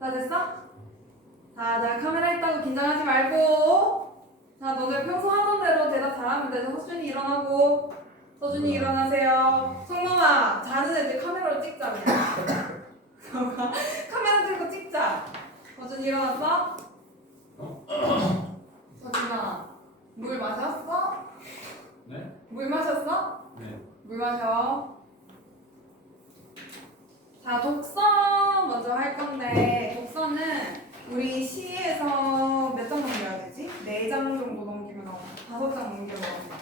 자, 됐어? 자, 내가 카메라 있다고 긴장하지 말고. 자, 너네 평소 하던 대로 대답 잘하면 돼. 서준이 일어나고. 서준이 일어나세요. 성범아, 자는 애들 카메라로 찍자. 그냥. 카메라 들고 찍자. 서준이 일어났어? 서준아, 물 마셨어? 네? 물 마셨어? 네. 물 마셔. 자, 독서 먼저 할 건데, 독서는 우리 시에서 몇 장 넘겨야 되지? 4장 정도 넘기면 나와. 5장 넘기면 나와.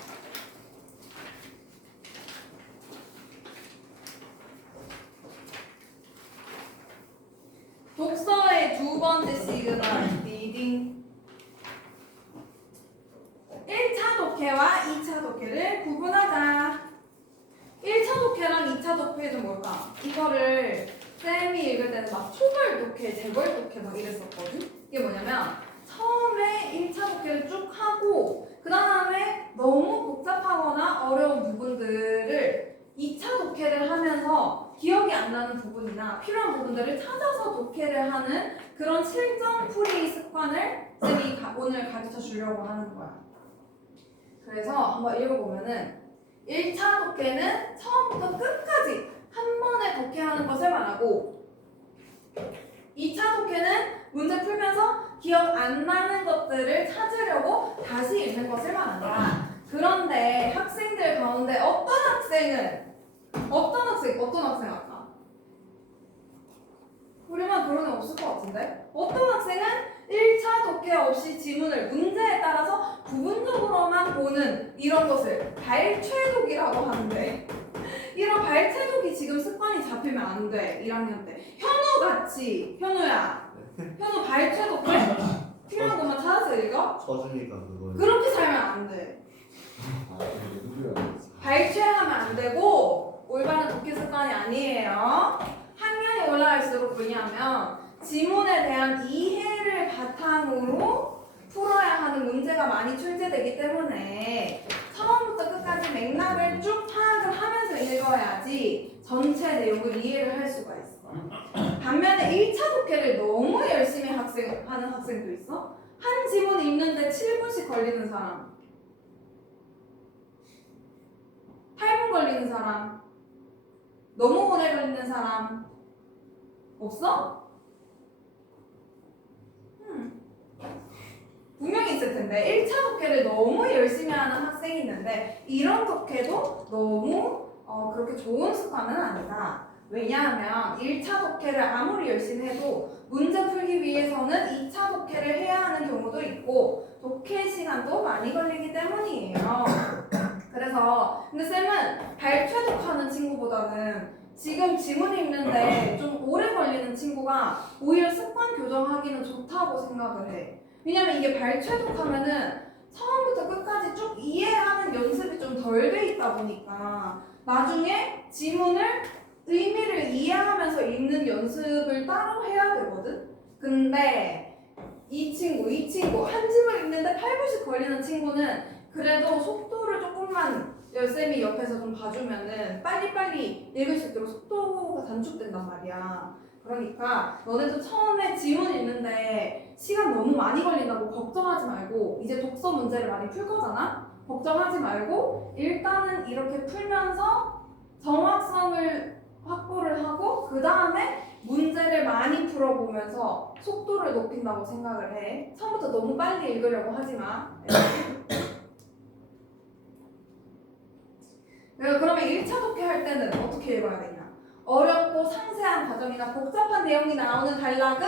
독서의 두 번째 시그널, 리딩. 1차 독해와 2차 독해를 구분하자. 1차 독해랑 2차 독해는 뭘까? 이거를 쌤이 읽을 때는 막 초벌 독해, 재벌 독해 막 이랬었거든? 이게 뭐냐면 처음에 1차 독해를 쭉 하고 그 다음에 너무 복잡하거나 어려운 부분들을 2차 독해를 하면서 기억이 안 나는 부분이나 필요한 부분들을 찾아서 독해를 하는 그런 실전 풀이 습관을 쌤이 오늘 가르쳐 주려고 하는 거야. 그래서 한번 읽어보면은 1차 독해는 처음부터 끝까지 한 번에 독해하는 것을 말하고 2차 독해는 문제 풀면서 기억 안 나는 것들을 찾으려고 다시 읽는 것을 말한다. 그런데 학생들 가운데 어떤 학생 아까? 우리만 그런 애 없을 것 같은데? 어떤 학생은 1차 독해 없이 지문을 문제에 따라서 부분적으로만 보는 이런 것을 발췌독이라고 하는데 이런 발췌독이 지금 습관이 잡히면 안 돼. 1학년 때. 현우같이 현우야. 현우 발췌독 해? 필요한 것만 찾아서 읽어? 서준이가 그거 그렇게 살면 안 돼. 아, 근데 누구야? 발췌하면 안 되고 올바른 독해 습관이 아니에요. 학년이 올라갈수록 뭐냐면 지문에 대한 이해를 바탕으로 풀어야 하는 문제가 많이 출제되기 때문에 처음부터 끝까지 맥락을 쭉 파악을 하면서 읽어야지 전체 내용을 이해를 할 수가 있어. 반면에 1차 독해를 너무 열심히 하는 학생도 있어. 한 지문 읽는데 7분씩 걸리는 사람, 8분 걸리는 사람, 너무 오래 걸리는 사람 없어? 분명히 있을 텐데 1차 독해를 너무 열심히 하는 학생이 있는데 이런 독해도 너무 그렇게 좋은 습관은 아니다. 왜냐하면 1차 독해를 아무리 열심히 해도 문제 풀기 위해서는 2차 독해를 해야 하는 경우도 있고 독해 시간도 많이 걸리기 때문이에요. 그래서 근데 쌤은 발췌독하는 친구보다는 지금 지문 읽는데 좀 오래 걸리는 친구가 오히려 습관 교정하기는 좋다고 생각을 해. 왜냐면 이게 발췌독하면은 처음부터 끝까지 쭉 이해하는 연습이 좀 덜 돼 있다 보니까 나중에 지문을 의미를 이해하면서 읽는 연습을 따로 해야 되거든? 근데 이 친구 한 지문 읽는데 8분씩 걸리는 친구는 그래도 속도를 조금만 열쌤이 옆에서 좀 봐주면은 빨리빨리 읽을 수 있도록 속도가 단축된단 말이야. 그러니까 너네도 처음에 지문 읽는데 시간 너무 많이 걸린다고 걱정하지 말고 이제 독서 문제를 많이 풀 거잖아? 걱정하지 말고 일단은 이렇게 풀면서 정확성을 확보를 하고 그 다음에 문제를 많이 풀어보면서 속도를 높인다고 생각을 해. 처음부터 너무 빨리 읽으려고 하지 마. 그러면 1차 독해 할 때는 어떻게 읽어야 되냐? 어렵고 상세한 과정이나 복잡한 내용이 나오는 단락은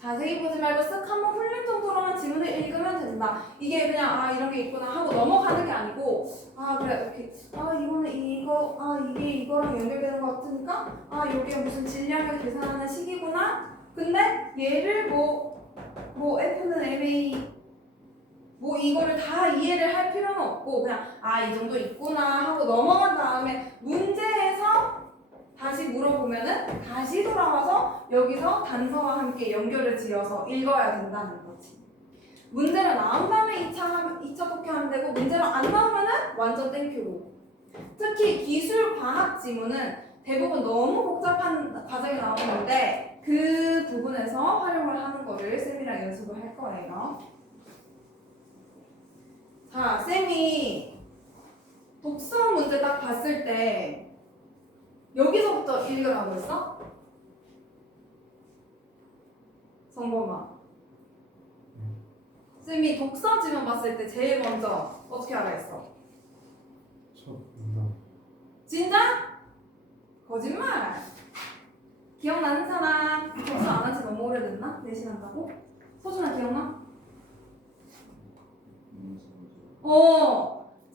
자세히 보지 말고 쓱 한번 흘릴 정도로만 지문을 읽으면 된다. 이게 그냥 이런 게 있구나 하고 넘어가는 게 아니고 그래 오케이 이거는 이거 이게 이거랑 연결되는 것 같으니까 이게 무슨 질량을 계산하는 식이구나. 근데 얘를 뭐 F는 MA 이거를 다 이해를 할 필요는 없고 그냥 이 정도 있구나 하고 넘어간 다음에 문제에서 다시 물어보면은 다시 돌아와서 여기서 단서와 함께 연결을 지어서 읽어야 된다는 거지. 문제가 나온 다음에 2차 독해하면 되고 문제가 안 나오면은 완전 땡큐고. 특히 기술 과학 지문은 대부분 너무 복잡한 과정이 나오는데 그 부분에서 활용을 하는 거를 쌤이랑 연습을 할 거예요. 자, 쌤이 독서 문제 딱 봤을 때 여기서부터 읽으라고 했어? 성범아. 쌤이 독서 지문 봤을 때 제일 먼저 어떻게 하라 했어? 첫 문장. 진짜? 거짓말. 기억나는 사람? 독서 안 한 지 너무 오래됐나? 내신한다고? 서준아 기억나?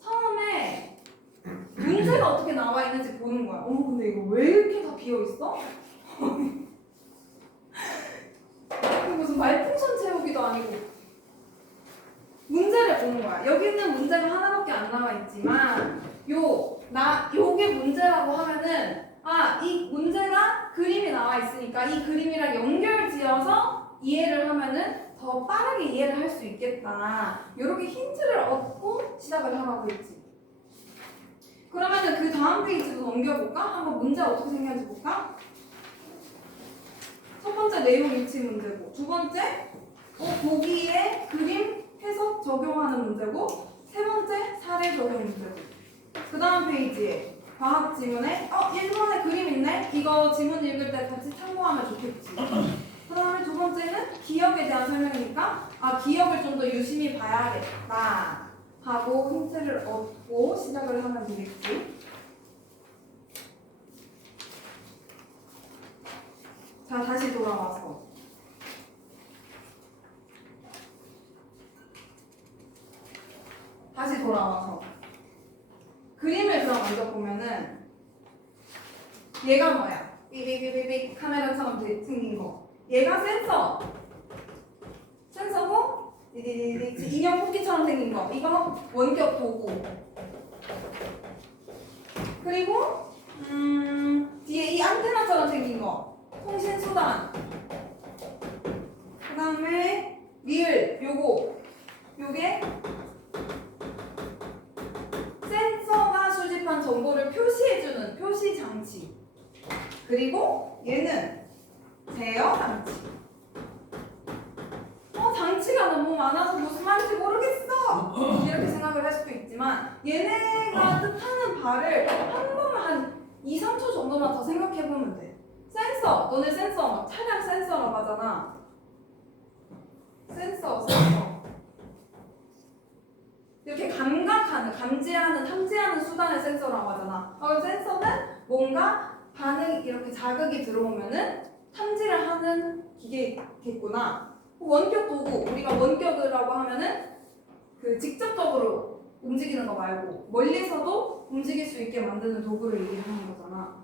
처음에 문제가 어떻게 나와 있는지 보는 거야. 어머 근데 이거 왜 이렇게 다 비어 있어? 무슨 말풍선 채우기도 아니고 문제를 보는 거야. 여기는 문제가 하나밖에 안 나와 있지만 요게 문제라고 하면은 이 문제가 그림이 나와 있으니까 이 그림이랑 연결지어서 이해를 하면은 더 빠르게 이해를 할 수 있겠다. 이렇게 힌트를 얻고 시작을 하라고 했지. 그러면은 그 다음 페이지도 넘겨볼까? 한번 문제 어떻게 생겼는지 볼까? 첫 번째 내용 일치 문제고, 두 번째 보기에 그림 해석 적용하는 문제고, 세 번째 사례 적용 문제고. 그 다음 페이지에 과학 지문에 1번에 그림 있네? 이거 지문 읽을 때 같이 참고하면 좋겠지. 그 다음에 두 번째는 기억에 대한 설명이니까 기억을 좀 더 유심히 봐야겠다 하고 힌트를 얻고 시작을 하면 되겠지. 자, 다시 돌아와서 그림을 그럼 먼저 보면은 얘가 뭐야? 삐삐삐삐삐 카메라처럼 생긴 거. 얘가 센서고 인형 뽑기처럼 생긴 거. 이거 원격 도구. 그리고 뒤에 이 안테나처럼 생긴 거 통신 수단. 그 다음에 리을 요게 센서가 수집한 정보를 표시해주는 표시 장치. 그리고 얘는 제어 장치. 장치가 너무 많아서 무슨 말인지 모르겠어 이렇게 생각을 할 수도 있지만 얘네가 뜻하는 바를 한 번만 한 2, 3초 정도만 더 생각해보면 돼. 센서, 너네 센서 막 차량 센서라고 하잖아. 센서 이렇게 감지하는, 탐지하는 수단의 센서라고 하잖아. 그럼 센서는 뭔가 반응이 이렇게 자극이 들어오면은 탐지를 하는 기계겠구나. 원격 도구, 우리가 원격이라고 하면은 그 직접적으로 움직이는 거 말고 멀리서도 움직일 수 있게 만드는 도구를 얘기하는 거잖아.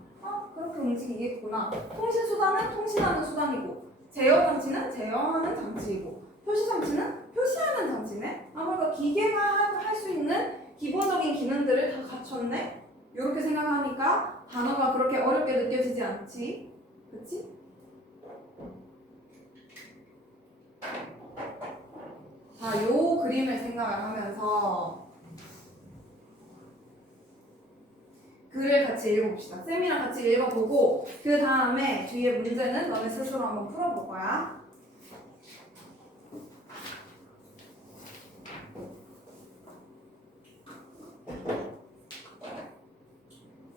그렇게 움직이겠구나. 통신 수단은 통신하는 수단이고, 제어 장치는 제어하는 장치이고, 표시 장치는 표시하는 장치네. 아무래도 기계가 할 수 있는 기본적인 기능들을 다 갖췄네. 이렇게 생각하니까 단어가 그렇게 어렵게 느껴지지 않지, 그렇지? 자, 요 그림을 생각을 하면서 글을 같이 읽어봅시다. 쌤이랑 같이 읽어보고 그 다음에 뒤에 문제는 너네 스스로 한번 풀어볼 거야.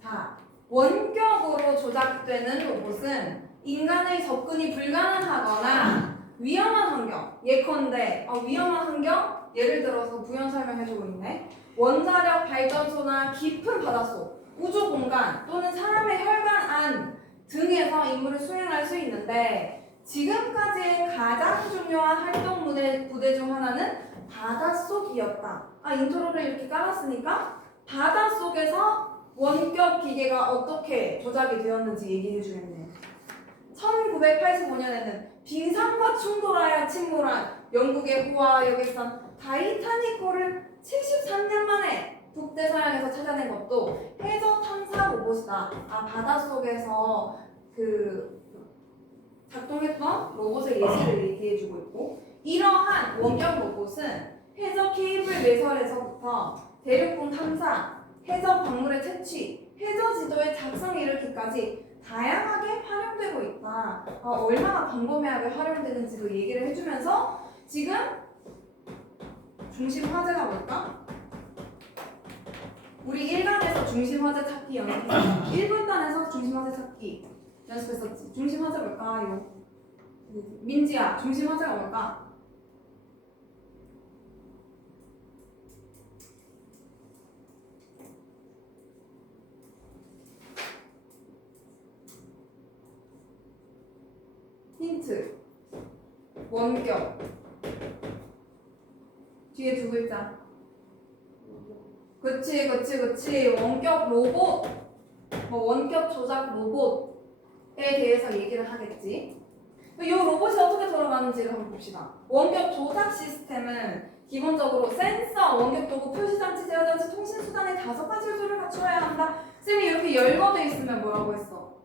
자, 원격으로 조작되는 로봇은 인간의 접근이 불가능하거나 위험한 환경, 예컨대 위험한 환경, 예를 들어서 부연 설명해주고 있네. 원자력 발전소나 깊은 바닷속, 우주 공간 또는 사람의 혈관 안 등에서 임무를 수행할 수 있는데 지금까지의 가장 중요한 활동 부대 중 하나는 바닷속이었다. 인트로를 이렇게 깔았으니까 바닷속에서 원격 기계가 어떻게 조작이 되었는지 얘기해주겠네. 1985년에는 빙산과 충돌하여 침몰한 영국의 호와여객선 타이타닉호를 73년 만에 북대서양에서 찾아낸 것도 해저 탐사 로봇이다. 바닷속에서 작동했던 로봇의 예시를 얘기해주고 있고, 이러한 원격 로봇은 해저 케이블 매설에서부터 대륙붕 탐사, 해저 광물의 채취, 해저 지도의 작성에 이르기까지 다양하게 활용되고 있다. 얼마나 광범위하게 활용되는지도 얘기를 해주면서 지금 중심 화제가 뭘까? 우리 1단에서 중심 화제 찾기 연습했어. 1분단에서 중심 화제 찾기 연습했었지. 중심 화제 뭘까요? 민지야, 중심 화제가 뭘까? 힌트. 원격. 뒤에 두 글자. 그치. 원격 로봇. 원격 조작 로봇에 대해서 얘기를 하겠지. 이 로봇이 어떻게 돌아가는지를 한번 봅시다. 원격 조작 시스템은 기본적으로 센서, 원격 도구, 표시장치, 제어장치, 통신수단의 5가지 요소를 갖추어야 한다. 쌤이 이렇게 열거돼 있으면 뭐라고 했어?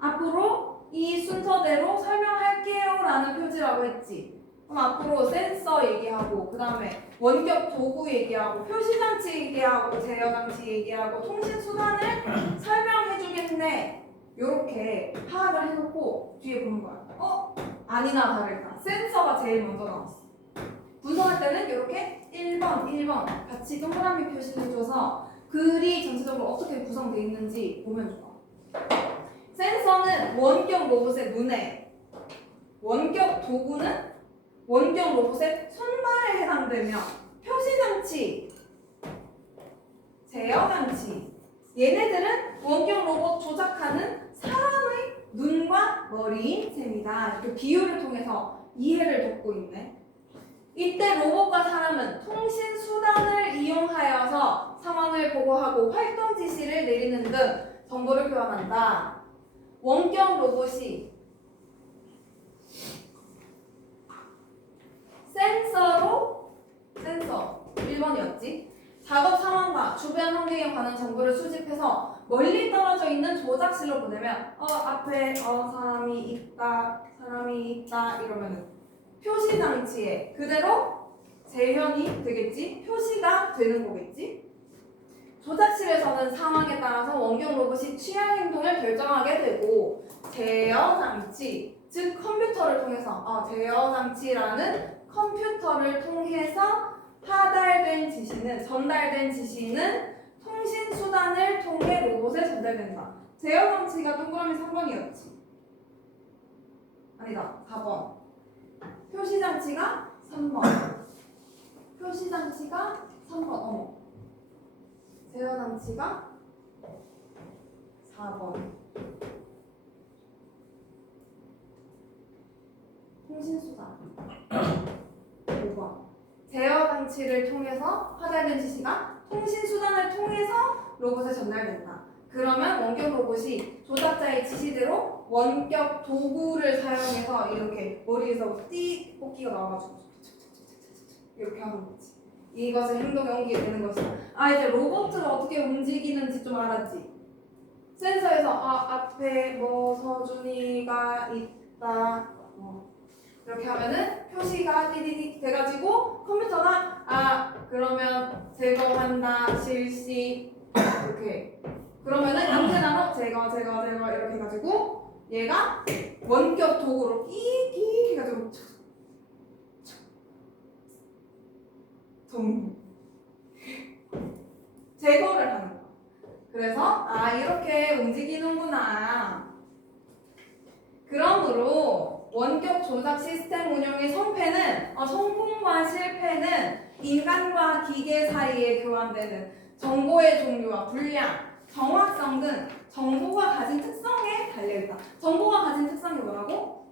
앞으로 이 순서대로 설명할게요 라는 표지라고 했지. 그럼 앞으로 센서 얘기하고, 그 다음에 원격 도구 얘기하고, 표시장치 얘기하고, 제어장치 얘기하고, 통신수단을 설명해주겠네. 요렇게 파악을 해놓고 뒤에 보는 거야. 아니나 다를까. 센서가 제일 먼저 나왔어. 분석할 때는 이렇게 1번 같이 동그라미 표시를 해줘서 글이 전체적으로 어떻게 구성되어 있는지 보면 좋아. 센서는 원격 로봇의 눈에, 원격 도구는 원격 로봇의 손발에 해당되며, 표시장치, 제어장치, 얘네들은 원격 로봇 조작하는 사람의 눈과 머리인 셈이다. 이렇게 비유를 통해서 이해를 돕고 있네. 이때 로봇과 사람은 통신 수단을 이용하여서 상황을 보고하고 활동 지시를 내리는 등 정보를 교환한다. 원격 로봇이 센서 1번이었지. 작업 상황과 주변 환경에 관한 정보를 수집해서 멀리 떨어져 있는 조작실로 보내면 앞에 사람이 있다 이러면은 표시 장치에 그대로 재현이 되겠지. 표시가 되는 거겠지. 조작실에서는 상황에 따라서 원격 로봇이 취할 행동을 결정하게 되고, 제어 장치, 즉 컴퓨터를 통해서 제어 장치라는 컴퓨터를 통해서 전달된 지시는 통신 수단을 통해 로봇에 전달된다. 제어 장치가 동그라미 3번이었지. 아니다, 4번. 표시 장치가 3번. 제어 장치가 4번. 통신 수단 5번. 제어 장치를 통해서 하달된 지시가 통신 수단을 통해서 로봇에 전달된다. 그러면 원격 로봇이 조작자의 지시대로 원격 도구를 사용해서 이렇게 머리에서 띡 뽑기가 나와가지고 이렇게 하는 거지. 이것을 행동에 옮기게 되는 것이다. 이제 로봇을 어떻게 움직이는지 좀 알았지? 센서에서 앞에 서준이가 있다. 이렇게 하면은 표시가 띠디디 돼가지고 컴퓨터가 그러면 제거한다 실시 이렇게 그러면은 안테나로 제거 이렇게 해가지고 얘가 원격 도구로 끼끼 해가지고 제거를 하는 거야. 그래서 이렇게 움직이는구나. 그러므로 원격 조작 시스템 운영의 성공과 실패는 인간과 기계 사이에 교환되는 정보의 종류와 분량, 정확성 등 정보가 가진 특성에 달려있다. 정보가 가진 특성이 뭐라고?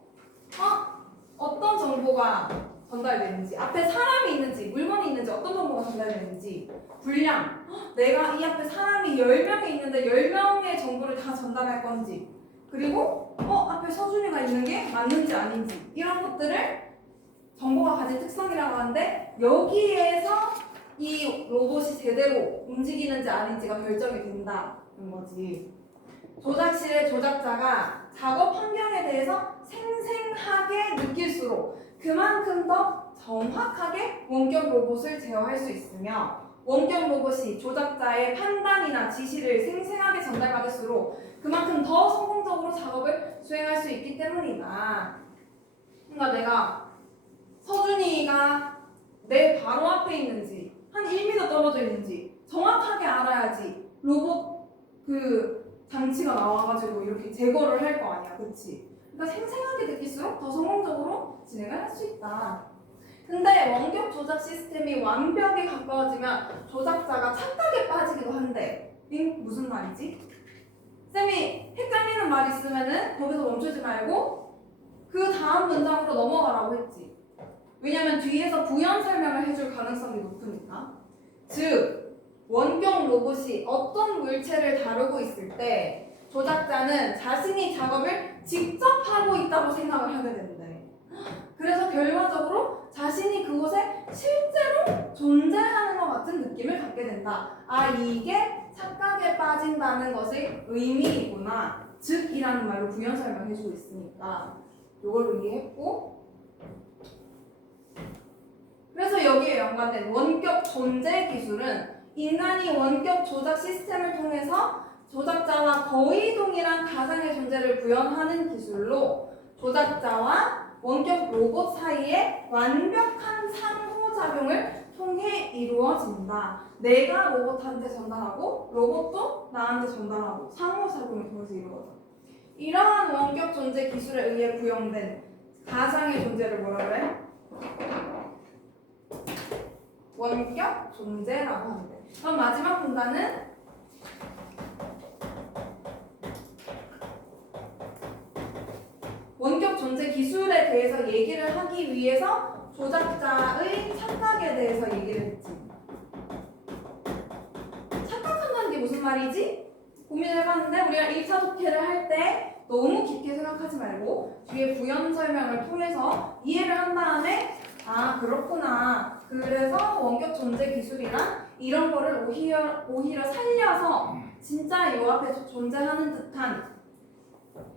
어떤 정보가 전달되는지, 앞에 사람이 있는지, 물건이 있는지, 어떤 정보가 전달되는지, 분량, 내가 이 앞에 사람이 10명이 있는데 10명의 정보를 다 전달할 건지, 그리고 앞에 서준이가 있는 게 맞는지 아닌지, 이런 것들을 정보가 가진 특성이라고 하는데, 여기에서 이 로봇이 제대로 움직이는지 아닌지가 결정이 된다는 거지. 조작실의 조작자가 작업 환경에 대해서 생생하게 느낄수록 그만큼 더 정확하게 원격 로봇을 제어할 수 있으며, 원격 로봇이 조작자의 판단이나 지시를 생생하게 전달받을수록 그만큼 더 성공적으로 작업을 수행할 수 있기 때문이다. 그러니까 내가 서준이가 내 바로 앞에 있는지 한 1m 떨어져 있는지 정확하게 알아야지 로봇 그 장치가 나와가지고 이렇게 제거를 할 거 아니야, 그치? 그러니까 생생하게 느낄수록 더 성공적으로 진행을 할 수 있다. 근데 원격 조작 시스템이 완벽에 가까워지면 조작자가 착각에 빠지기도 한대. 무슨 말이지? 쌤이 헷갈리는 말 있으면은 거기서 멈추지 말고 그 다음 문장으로 넘어가라고 했지. 왜냐면 뒤에서 부연 설명을 해줄 가능성이 높으니까. 즉, 원격 로봇이 어떤 물체를 다루고 있을 때 조작자는 자신이 작업을 직접 하고 있다고 생각을 하게 된대. 그래서 결과적으로 자신이 그곳에 실제로 존재하는 것 같은 느낌을 갖게 된다. 아, 이게 착각에 빠진다는 것의 의미이구나. 즉이라는 말로 부연 설명해주고 있으니까 이걸로 이해했고, 그래서 여기에 연관된 원격 존재 기술은 인간이 원격 조작 시스템을 통해서 조작자와 거의 동일한 가상의 존재를 구현하는 기술로 조작자와 원격 로봇 사이에 완벽한 상호작용을 통해 이루어진다. 내가 로봇한테 전달하고 로봇도 나한테 전달하고 상호작용을 통해서 이루어져. 이러한 원격 존재 기술에 의해 구현된 가상의 존재를 뭐라 그래? 원격 존재라고 하는데. 그럼 마지막 분단은 원격 존재 기술에 대해서 얘기를 하기 위해서 조작자의 착각에 대해서 얘기를 했지. 착각한다는 게 무슨 말이지? 고민해봤는데 우리가 1차 독해를 할 때 너무 깊게 생각하지 말고 뒤에 부연 설명을 통해서 이해를 한 다음에 아, 그렇구나. 그래서 원격 존재 기술이란 이런 거를 오히려 살려서 진짜 요 앞에 존재하는 듯한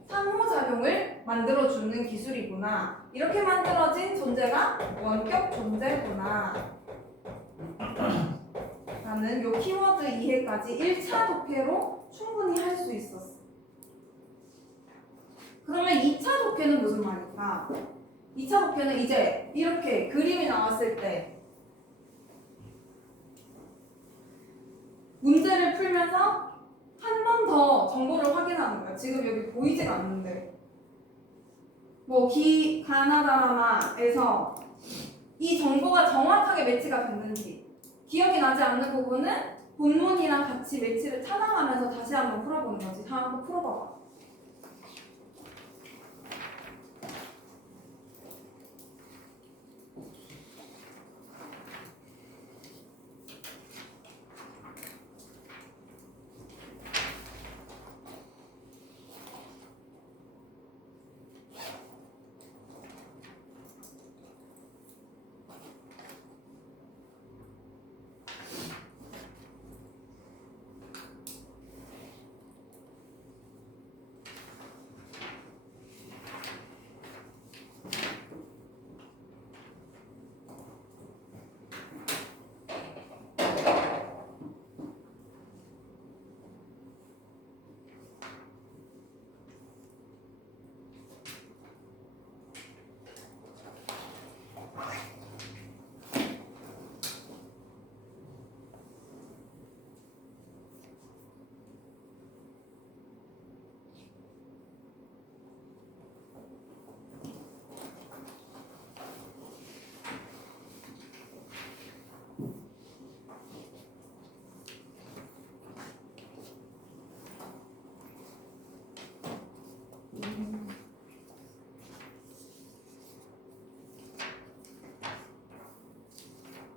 상호작용을 만들어주는 기술이구나. 이렇게 만들어진 존재가 원격 존재구나. 라는 요 키워드 이해까지 1차 독해로 충분히 할 수 있었어. 그러면 2차 독해는 무슨 말일까? 2차 독해는 이제 이렇게 그림이 나왔을 때 문제를 풀면서 한 번 더 정보를 확인하는 거야. 지금 여기 보이지가 않는데 뭐 가나다라마에서 이 정보가 정확하게 매치가 됐는지 기억이 나지 않는 부분은 본문이랑 같이 매치를 찾아가면서 다시 한번 풀어보는 거지. 다 한번 풀어봐봐.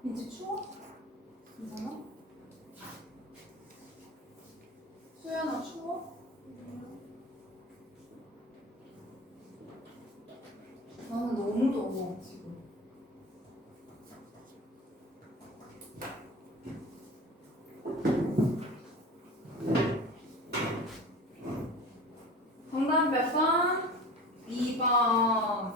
민지 추워? 괜찮아? 수연아 추워? 나는 너무 더워 지금. 정답 몇 번? 2번.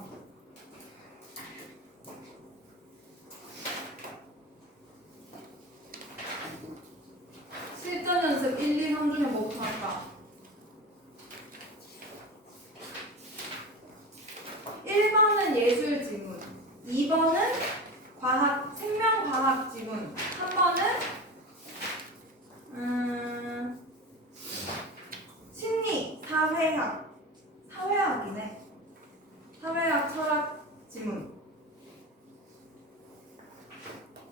지문.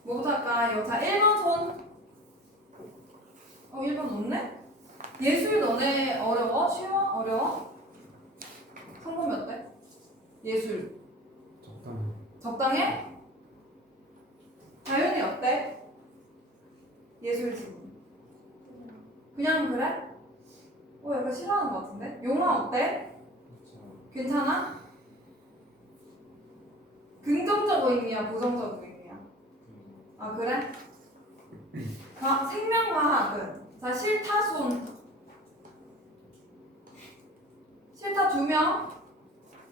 뭐부터 할까요? 자, 1번 손. 1번 없네? 예술 너네 어려워? 쉬워? 어려워? 성범이 어때? 예술. 적당히. 적당해? 다현이 어때? 예술 지문. 그냥 그래? 약간 싫어하는 것 같은데? 용화 어때? 괜찮아? 긍정적 의미야, 부정적 의미야? 아, 그래? 생명과학은? 자, 싫다 손. 싫다 2명.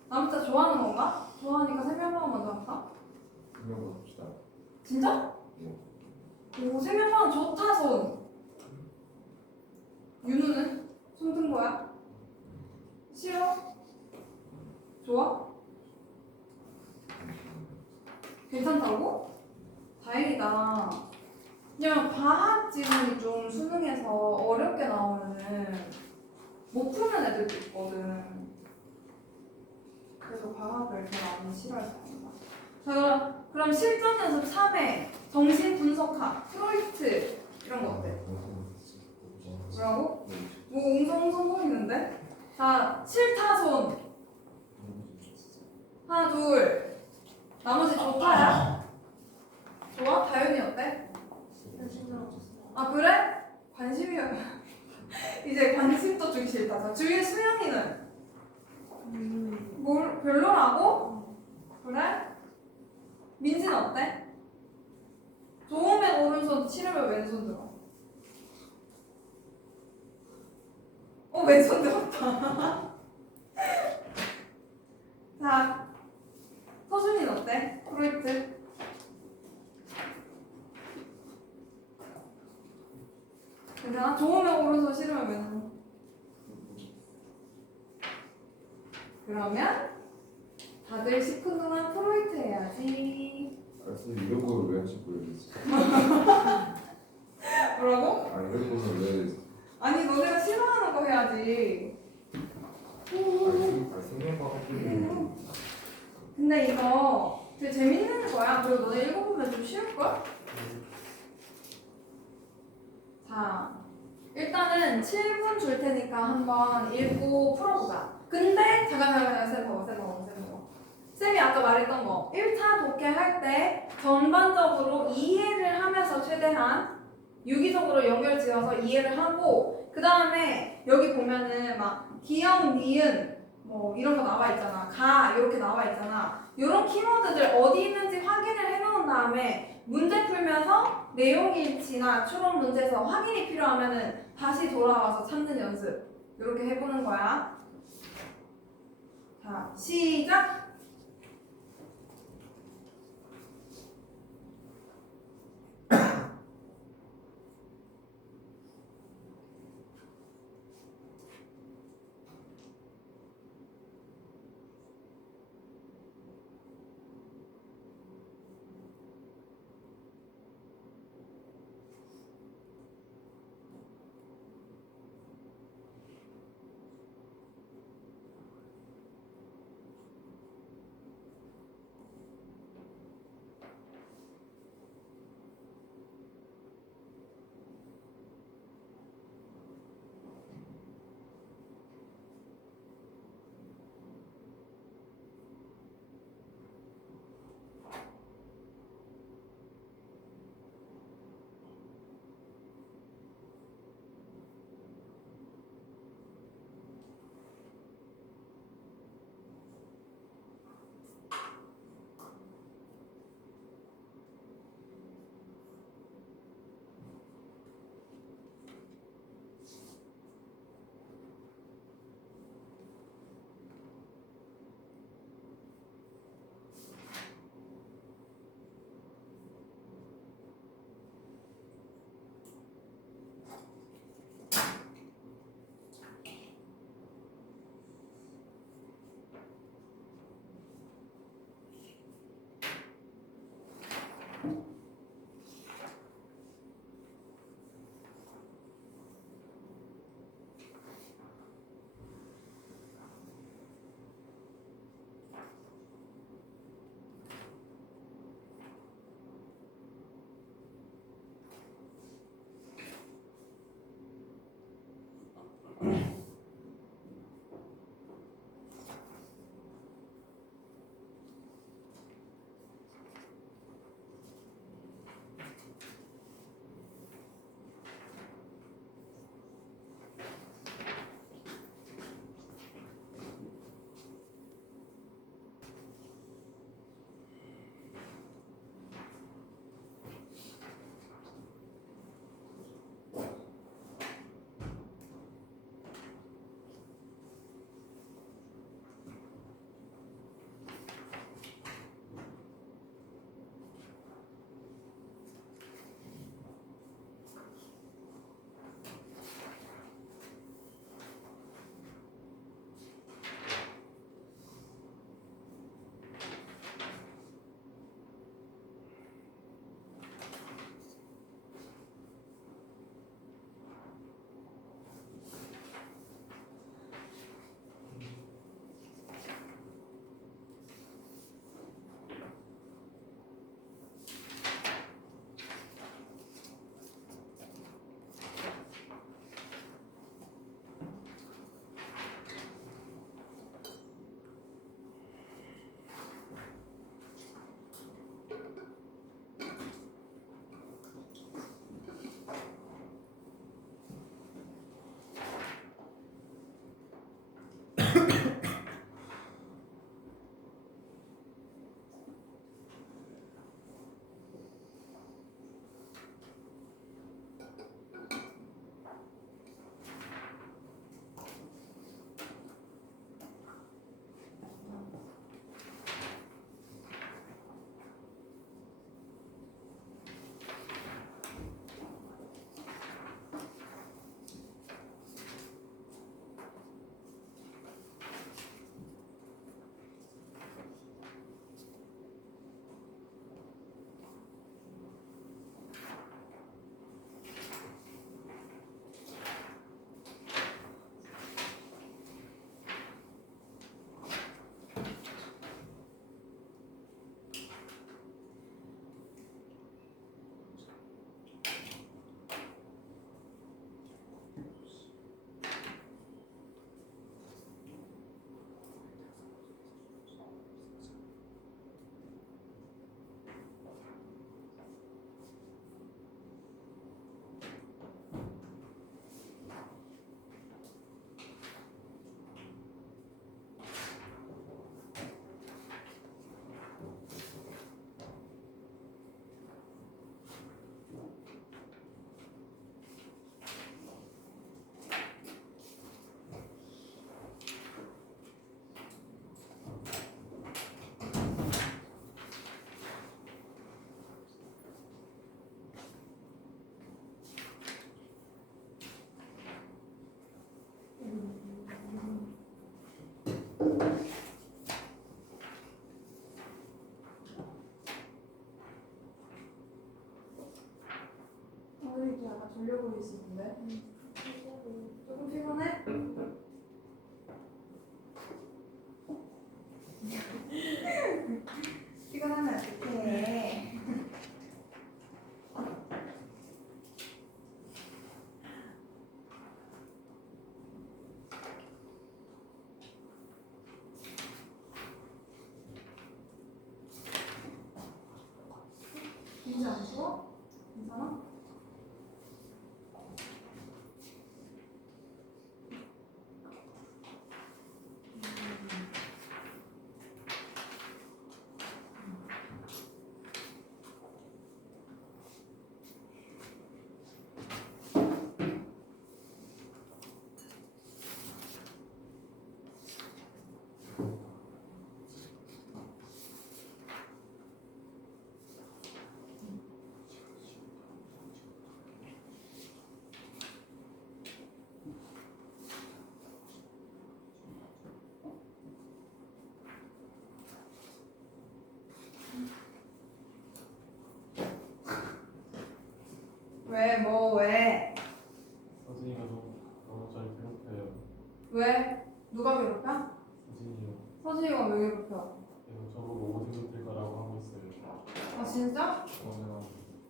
남자 좋아하는 건가? 좋아하니까 생명과학 먼저 할까? 그냥 봅시다. 진짜? 네. 오, 생명과학 좋다 손. 윤우는? 손 든 거야? 싫어? 좋아? 괜찮다고? 다행이다. 그냥 과학 지문이 좀 수능에서 어렵게 나오면은 못 푸는 애들도 있거든. 그래서 과학을 별로 안 싫어해서 다행이다. 자, 그럼 실전 연습 3회 정신 분석학 프로이트 이런 거 어때? 뭐라고? 뭐 웅성웅성 거리는데? 자, 싫다 손. 하나 둘. 나머지 좋다야? 좋아? 다현이 어때? 아 그래? 관심이 이제 관심도 주기 싫다. 자, 주위에 수영이는 뭘 별로라고? 그래? 민지는 어때? 좋으면 오른손, 싫으면 왼손 들어. 왼손 들었다. 자, 서준이는 어때? 프로이트. 괜찮아? 좋으면 오른손, 싫으면 왼손. 그러면 다들 10분 동안 프로이트 해야지. 선생님 이런 걸 왜 하실 거예요? 뭐라고? 이런 거는 왜? 아니 너네가 싫어하는 거 해야지. 생명과학 근데 이거 되게 재밌는 거야. 그리고 너네 읽어보면 좀 쉬울걸? 자, 일단은 7분 줄 테니까 한번 읽고 풀어보자. 근데 잠깐 쌤 봐봐. 쌤이 아까 말했던 거 1차 독해 할 때 전반적으로 이해를 하면서 최대한 유기적으로 연결 지어서 이해를 하고, 그 다음에 여기 보면은 막 기역, 니은 뭐 이런 거 나와 있잖아. 가 이렇게 나와 있잖아. 이런 키워드들 어디 있는지 확인을 해놓은 다음에 문제 풀면서 내용 일치나 추론 문제에서 확인이 필요하면은 다시 돌아와서 찾는 연습 이렇게 해보는 거야. 자, 시작. 약간 졸려 보이시는데? 조금 피곤해? 피곤하면 어떡해. 진짜 안 추워? 괜찮아? 왜? 뭐 왜? 선생님이 너무 잘 괴롭혀요. 왜? 누가 괴롭혀? 선생님이요. 서진이가 왜 괴롭혀? 계속 저보고 5등 될 거라고 하고 있어요. 아 진짜?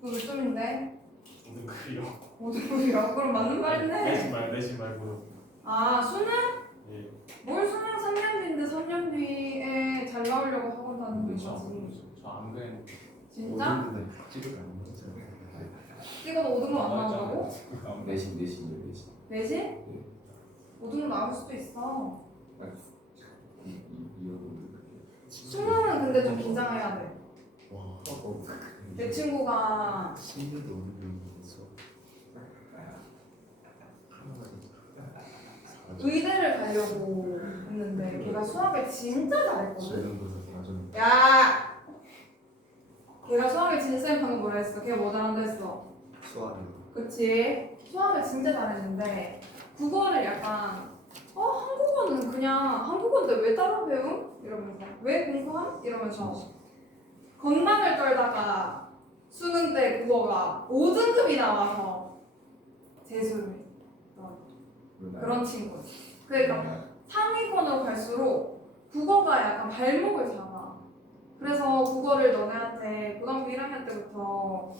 그 몇 점인데? 5등 클리어. 어디야? 그럼 맞는 말이네. 내신 말고요. 아 수능? 예. 뭘 수능 3년 뒤인데 3년 뒤에 잘 나오려고 학원 다니는 거지. 저안 그랬는데. 진짜? 찍을 안 먹었어요. 찍어도 5등급 안 나온다고? 내신. 내신? 5등급 나올 수도 있어. 수능은 근데 좀 긴장해야 돼. 내 친구가 신들도 오는 있어. 의대를 가려고 했는데 걔가 수학을 진짜 잘했거든. 수능고사 다 야! 걔가 수학을 진짜 방금 뭐라 했어? 걔가 뭐 잘한다 했어? 수학이. 그치? 수학을 진짜 잘했는데 국어를 약간 한국어는 그냥 한국어인데 왜 따로 배움? 이러면서 왜 공부함? 이러면서 건방을 떨다가 수능 때 국어가 5등급이 나와서 재수를 그런 친구. 그러니까 상위권으로 갈수록 국어가 약간 발목을 잡아. 그래서 국어를 너네한테 고등학교 1학년 때부터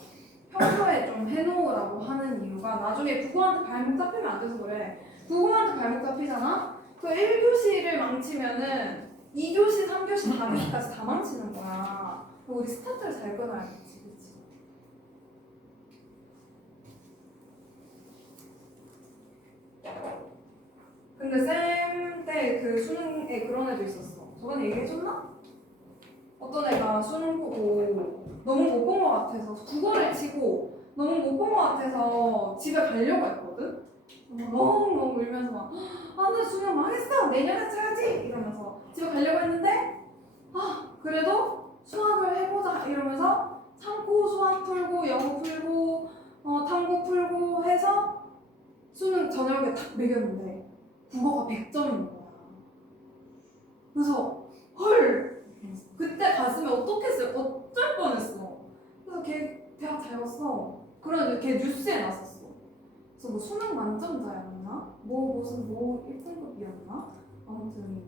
평소에 좀 해놓으라고 하는 이유가 나중에 국어한테 발목 잡히면 안 돼서 그래. 국어한테 발목 잡히잖아? 그 1교시를 망치면은 2교시, 3교시, 4교시까지 다 망치는 거야. 우리 스타트를 잘 끊어야겠지, 그치? 근데 쌤 때 그 수능에 그런 애도 있었어. 저번에 얘기해줬나? 어떤 애가 수능 보고 너무 못 본 것 같아서 국어를 치고 너무 못 본 것 같아서 집에 가려고 했거든? 너무 울면서 막 나 수능 망했어! 내년에 쳐야지! 이러면서 집에 가려고 했는데 그래도 수학을 해보자 이러면서 참고 수학 풀고 영어 풀고 탐구 풀고 해서 수능 저녁에 딱 매겼는데 국어가 100점인 거야. 그래서 헐! 그때 갔으면 어떡했어요? 어쩔 뻔했어. 그래서 걔 대학 잘 갔어. 그런데 걔 뉴스에 나왔었어. 그래서 뭐 수능 만점자였나? 무슨 1등급이었나? 아무튼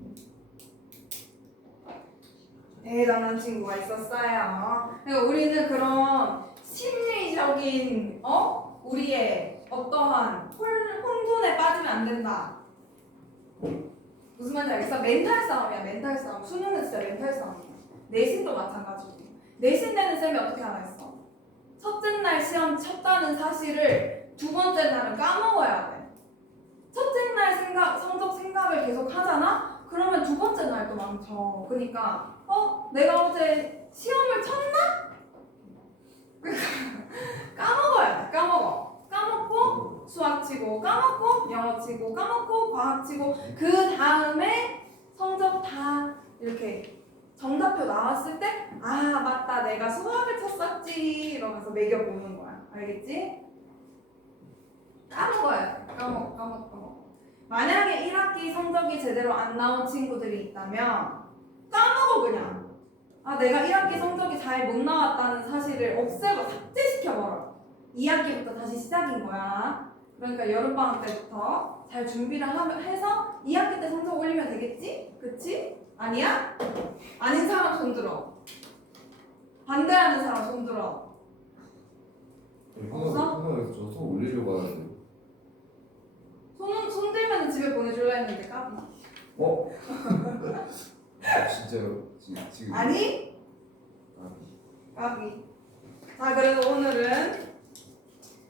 대단한 친구가 있었어요. 그러니까 우리는 그런 심리적인 우리의 어떠한 혼돈에 빠지면 안 된다. 무슨 말인지 알겠어? 멘탈 싸움이야, 멘탈 싸움. 수능은 진짜 멘탈 싸움이야. 내신도 마찬가지고. 내신 내는 쌤이 어떻게 하나 했어? 첫째 날 시험 쳤다는 사실을 두 번째 날은 까먹어야 돼. 첫째 날 성적 생각을 계속 하잖아? 그러면 두 번째 날도 망쳐. 그러니까 내가 어제 시험을 쳤나? 까먹어야 돼. 까먹고 수학 치고 까먹고 영어 치고 까먹고 과학 치고 그 다음에 성적 다 이렇게 정답표 나왔을 때 맞다 내가 수학을 쳤었지 이러면서 매겨보는 거야. 알겠지? 까먹어야 돼. 까먹어. 만약에 1학기 성적이 제대로 안 나온 친구들이 있다면 까먹어 그냥. 내가 1학기 성적이 잘 못 나왔다는 사실을 없애고 삭제시켜버려. 2학기부터 다시 시작인 거야. 그러니까 여름방학 때부터 잘 준비를 해서 2학기 때 성적 올리면 되겠지? 그치? 아니야? 아닌 사람 손 들어. 반대하는 사람 손 들어. 없어? 형은 저서 올리려고 하는데. 손 들면 집에 보내줄라 했는데 까비. 어? 진짜요? 지금. 아니? 까비. 자, 그래서 오늘은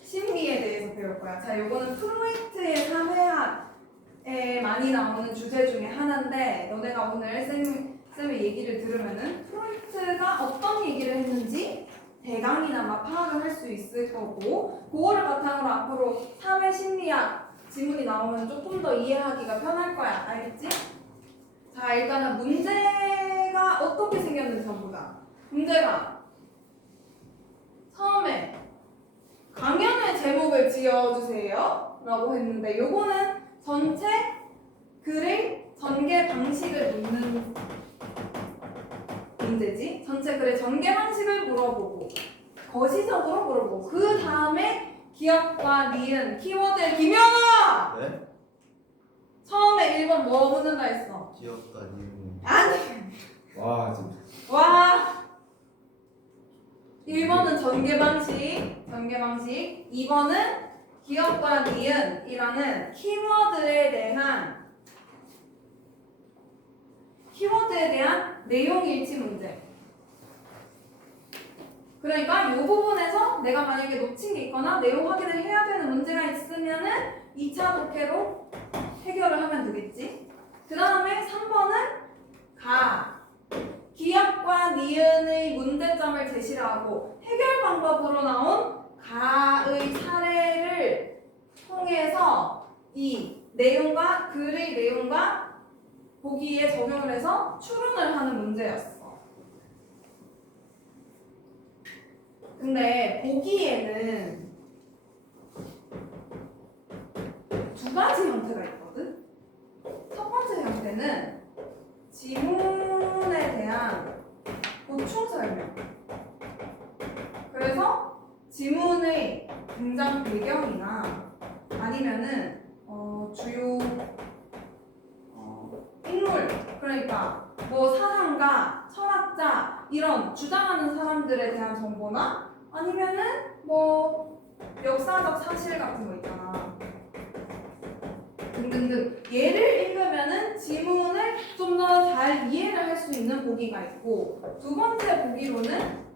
심리에 대해서 배울 거야. 자, 요거는 프로이트의 사회학에 많이 나오는 주제 중에 하나인데, 너네가 오늘 쌤의 얘기를 들으면은 프로이트가 어떤 얘기를 했는지 대강이나마 파악을 할 수 있을 거고, 그거를 바탕으로 앞으로 사회 심리학 지문이 나오면 조금 더 이해하기가 편할 거야. 알겠지? 자, 일단은 문제가 어떻게 생겼는지 한번 보자. 문제가 처음에 강연의 제목을 지어주세요 라고 했는데, 요거는 전체 글의 전개 방식을 묻는 문제지. 전체 글의 전개 방식을 물어보고 거시적으로 물어보고, 그 다음에 기업과 니은 키워드의 김현아! 네? 처음에 1번 뭐 묻는다 했어? 귀엽다 님. 아니! 와 진짜. 와! 1번은 전개 방식, 2번은 기업과 니은이라는 키워드에 대한 내용 일치 문제. 그러니까 이 부분에서 내가 만약에 놓친 게 있거나 내용 확인을 해야 되는 문제가 있으면은 2차 독해로 해결을 하면 되겠지. 그 다음에 3번은 기업과 니은의 문제점을 제시를 하고 해결 방법으로 나온 가의 사례를 통해서 이 내용과 글의 내용과 보기에 적용을 해서 추론을 하는 문제였어. 근데 보기에는 두 가지 형태가 있거든. 첫 번째 형태는 지문에 대한 보충 설명. 그래서 지문의 등장 배경이나 아니면은 주요 인물, 그러니까 뭐 사상가, 철학자 이런 주장하는 사람들에 대한 정보나 아니면은 뭐 역사적 사실 같은 거 있잖아. 등등등. 얘를 읽으면은 지문을 좀 더 잘 이해를 할 수 있는 보기가 있고, 두 번째 보기로는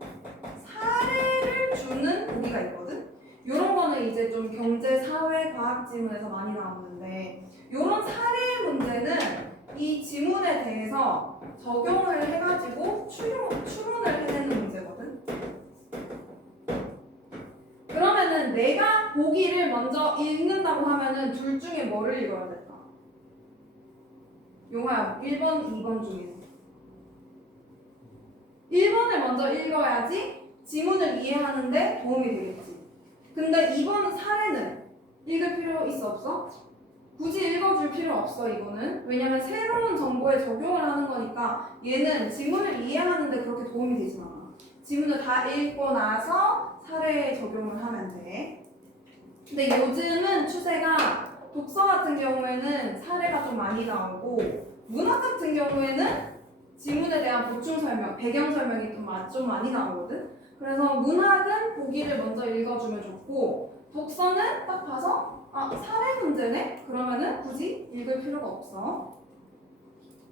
사례를 주는 보기가 있거든. 요런 거는 이제 좀 경제, 사회, 과학 지문에서 많이 나오는데, 요런 사례 문제는 이 지문에 대해서 적용을 해가지고 추론을 해내는 문제거든. 그러면은 내가 보기를 먼저 읽는다고 하면은 둘 중에 뭐를 읽어야 될까? 용화야, 1번, 2번 중에 1번을 먼저 읽어야지 지문을 이해하는데 도움이 되겠지. 근데 2번 사례는 읽을 필요 있어 없어? 굳이 읽어줄 필요 없어. 이거는 왜냐면 새로운 정보에 적용을 하는 거니까 얘는 지문을 이해하는데 그렇게 도움이 되진 않아. 지문을 다 읽고 나서 사례에 적용을 하면 돼. 근데 요즘은 추세가 독서 같은 경우에는 사례가 좀 많이 나오고, 문학 같은 경우에는 지문에 대한 보충 설명, 배경 설명이 좀 많이 나오거든. 그래서 문학은 보기를 먼저 읽어주면 좋고, 독서는 딱 봐서 사례 문제네? 그러면은 굳이 읽을 필요가 없어.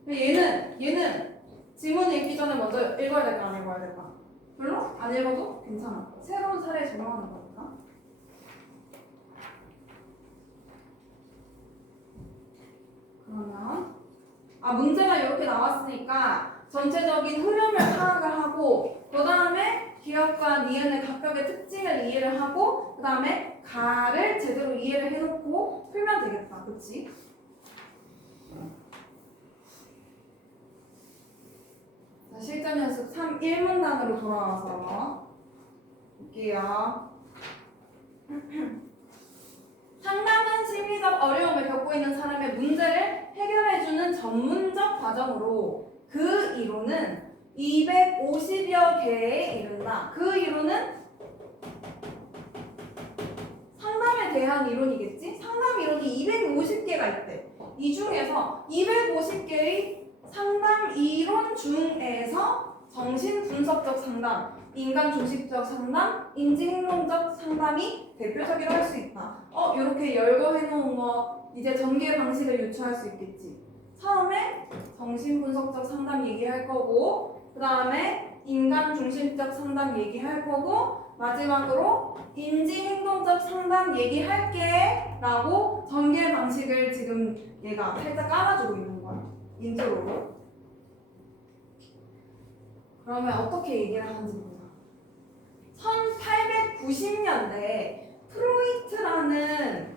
얘는 지문 읽기 전에 먼저 읽어야 될까 안 읽어야 될까? 별로? 안 읽어도 괜찮아. 새로운 사례에 적용하는 거니까. 그러면 문제가 이렇게 나왔으니까 전체적인 흐름을 파악을 하고, 그 다음에 기업과 니은의 각각의 특징을 이해를 하고, 그 다음에 가를 제대로 이해를 해놓고 풀면 되겠다. 그치? 자, 실전 연습 3 1문단으로 돌아와서 볼게요. 상당한 심리적 어려움을 겪고 있는 사람의 문제를 해결해주는 전문적 과정으로 그 이론은 250여 개에 이른다. 그 이론은 대한 이론이겠지? 상담 이론이 250개가 있대. 이 중에서 250개의 상담 이론 중에서 정신분석적 상담, 인간 중심적 상담, 인지행동적 상담이 대표적이라 할 수 있다. 이렇게 열거해놓은 거 이제 전개 방식을 유추할 수 있겠지. 처음에 정신분석적 상담 얘기할 거고, 그 다음에 인간 중심적 상담 얘기할 거고, 마지막으로 인지행동적 상담 얘기할게 라고 전개 방식을 지금 얘가 살짝 깔아주고 있는 거야. 인트로로. 그러면 어떻게 얘기를 하는지 보자. 1890년대에 프로이트라는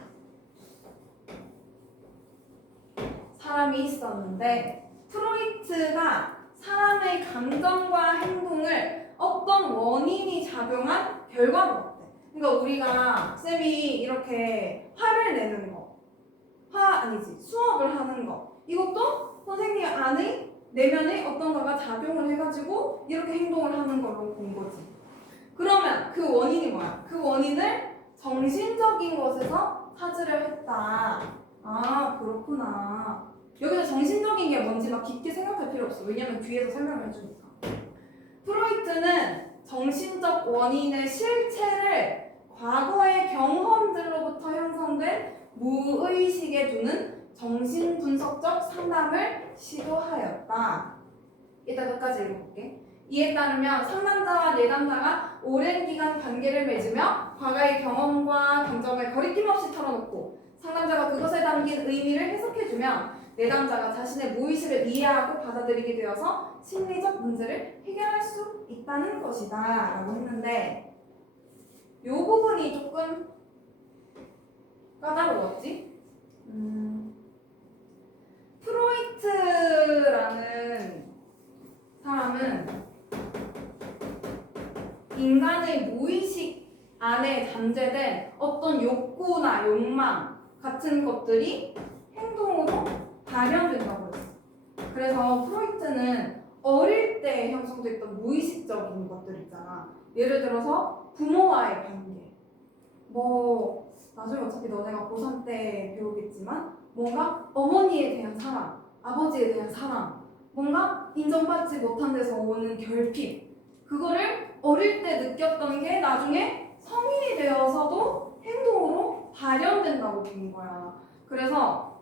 사람이 있었는데, 프로이트가 사람의 감정과 행동을 어떤 원인이 작용한 결과로 봤대. 그러니까 우리가 쌤이 이렇게 화를 내는 거, 수업을 하는 거, 이것도 선생님 안의 내면에 어떤가가 작용을 해가지고 이렇게 행동을 하는 걸로 본 거지. 그러면 그 원인이 뭐야? 그 원인을 정신적인 것에서 찾으려 했다. 아, 그렇구나. 여기서 정신적인 게 뭔지 막 깊게 생각할 필요 없어. 왜냐면 뒤에서 설명을 해주니까. 프로이트는 정신적 원인의 실체를 과거의 경험들로부터 형성된 무의식에 두는 정신분석적 상담을 시도하였다. 이따 끝까지 읽어볼게. 이에 따르면 상담자와 내담자가 오랜 기간 관계를 맺으며 과거의 경험과 감정을 거리낌 없이 털어놓고 상담자가 그것에 담긴 의미를 해석해주면 내담자가 자신의 무의식을 이해하고 받아들이게 되어서 심리적 문제를 해결할 수 있다는 것이다 라고 했는데, 이 부분이 조금 까다로웠지? 프로이트라는 사람은 인간의 무의식 안에 잠재된 어떤 욕구나 욕망 같은 것들이 행동으로 발현된다고 했어. 그래서 프로이트는 어릴 때 형성됐던 무의식적인 것들 있잖아. 예를 들어서 부모와의 관계. 나중에 어차피 너네가 고3 때 배우겠지만 뭔가 어머니에 대한 사랑, 아버지에 대한 사랑, 뭔가 인정받지 못한 데서 오는 결핍, 그거를 어릴 때 느꼈던 게 나중에 성인이 되어서도 행동으로 발현된다고 본 거야. 그래서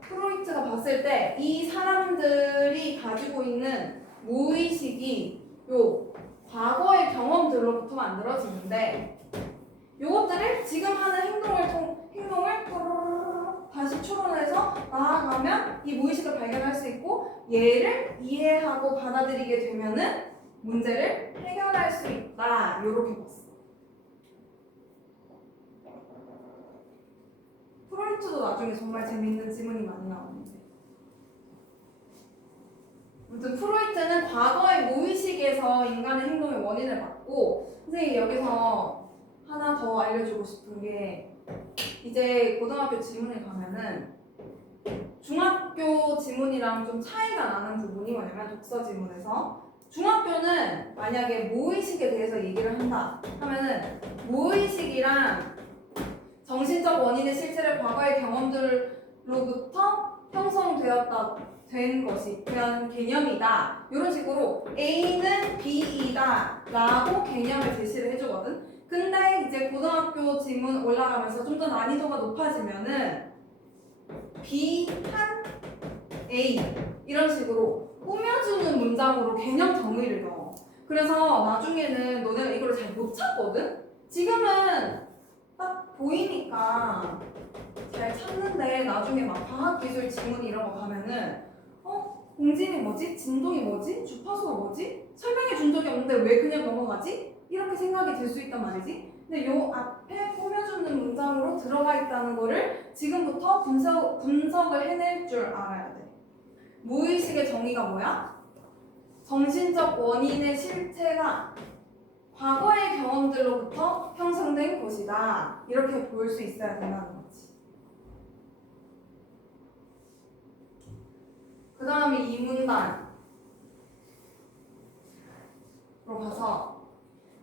프로이트가 봤을 때 이 사람들이 가지고 있는 무의식이 요 과거의 경험들로부터 만들어지는데, 요것들을 지금 하는 행동을 다시 추론해서 나아가면 이 무의식을 발견할 수 있고 얘를 이해하고 받아들이게 되면은 문제를 해결할 수 있다. 요렇게 봤어. 프로이트도 나중에 정말 재밌는 지문이 많이 나오는데, 아무튼 프로이트는 과거의 무의식에서 인간의 행동의 원인을 봤고, 선생님이 여기서 하나 더 알려주고 싶은 게, 이제 고등학교 지문에 가면은 중학교 지문이랑 좀 차이가 나는 부분이 뭐냐면, 독서 지문에서 중학교는 만약에 무의식에 대해서 얘기를 한다 하면은 무의식이랑 정신적 원인의 실체를 과거의 경험들로부터 된 것이 대한 개념이다. 이런 식으로 A는 B이다 라고 개념을 제시를 해주거든. 근데 이제 고등학교 지문 올라가면서 좀 더 난이도가 높아지면은 B 한 A 이런 식으로 꾸며주는 문장으로 개념 정의를 넣어. 그래서 나중에는 너네가 이걸 잘 못 찾거든? 지금은 딱 보이니까 잘 찾는데, 나중에 막 과학기술 지문 이런 거 가면은 공진이 뭐지? 진동이 뭐지? 주파수가 뭐지? 설명해 준 적이 없는데 왜 그냥 넘어가지? 이렇게 생각이 들 수 있단 말이지. 근데 요 앞에 꾸며주는 문장으로 들어가 있다는 거를 지금부터 분석을 해낼 줄 알아야 돼. 무의식의 정의가 뭐야? 정신적 원인의 실체가 과거의 경험들로부터 형성된 것이다. 이렇게 볼 수 있어야 된다는 거지. 그 다음에 이 문단으로 가서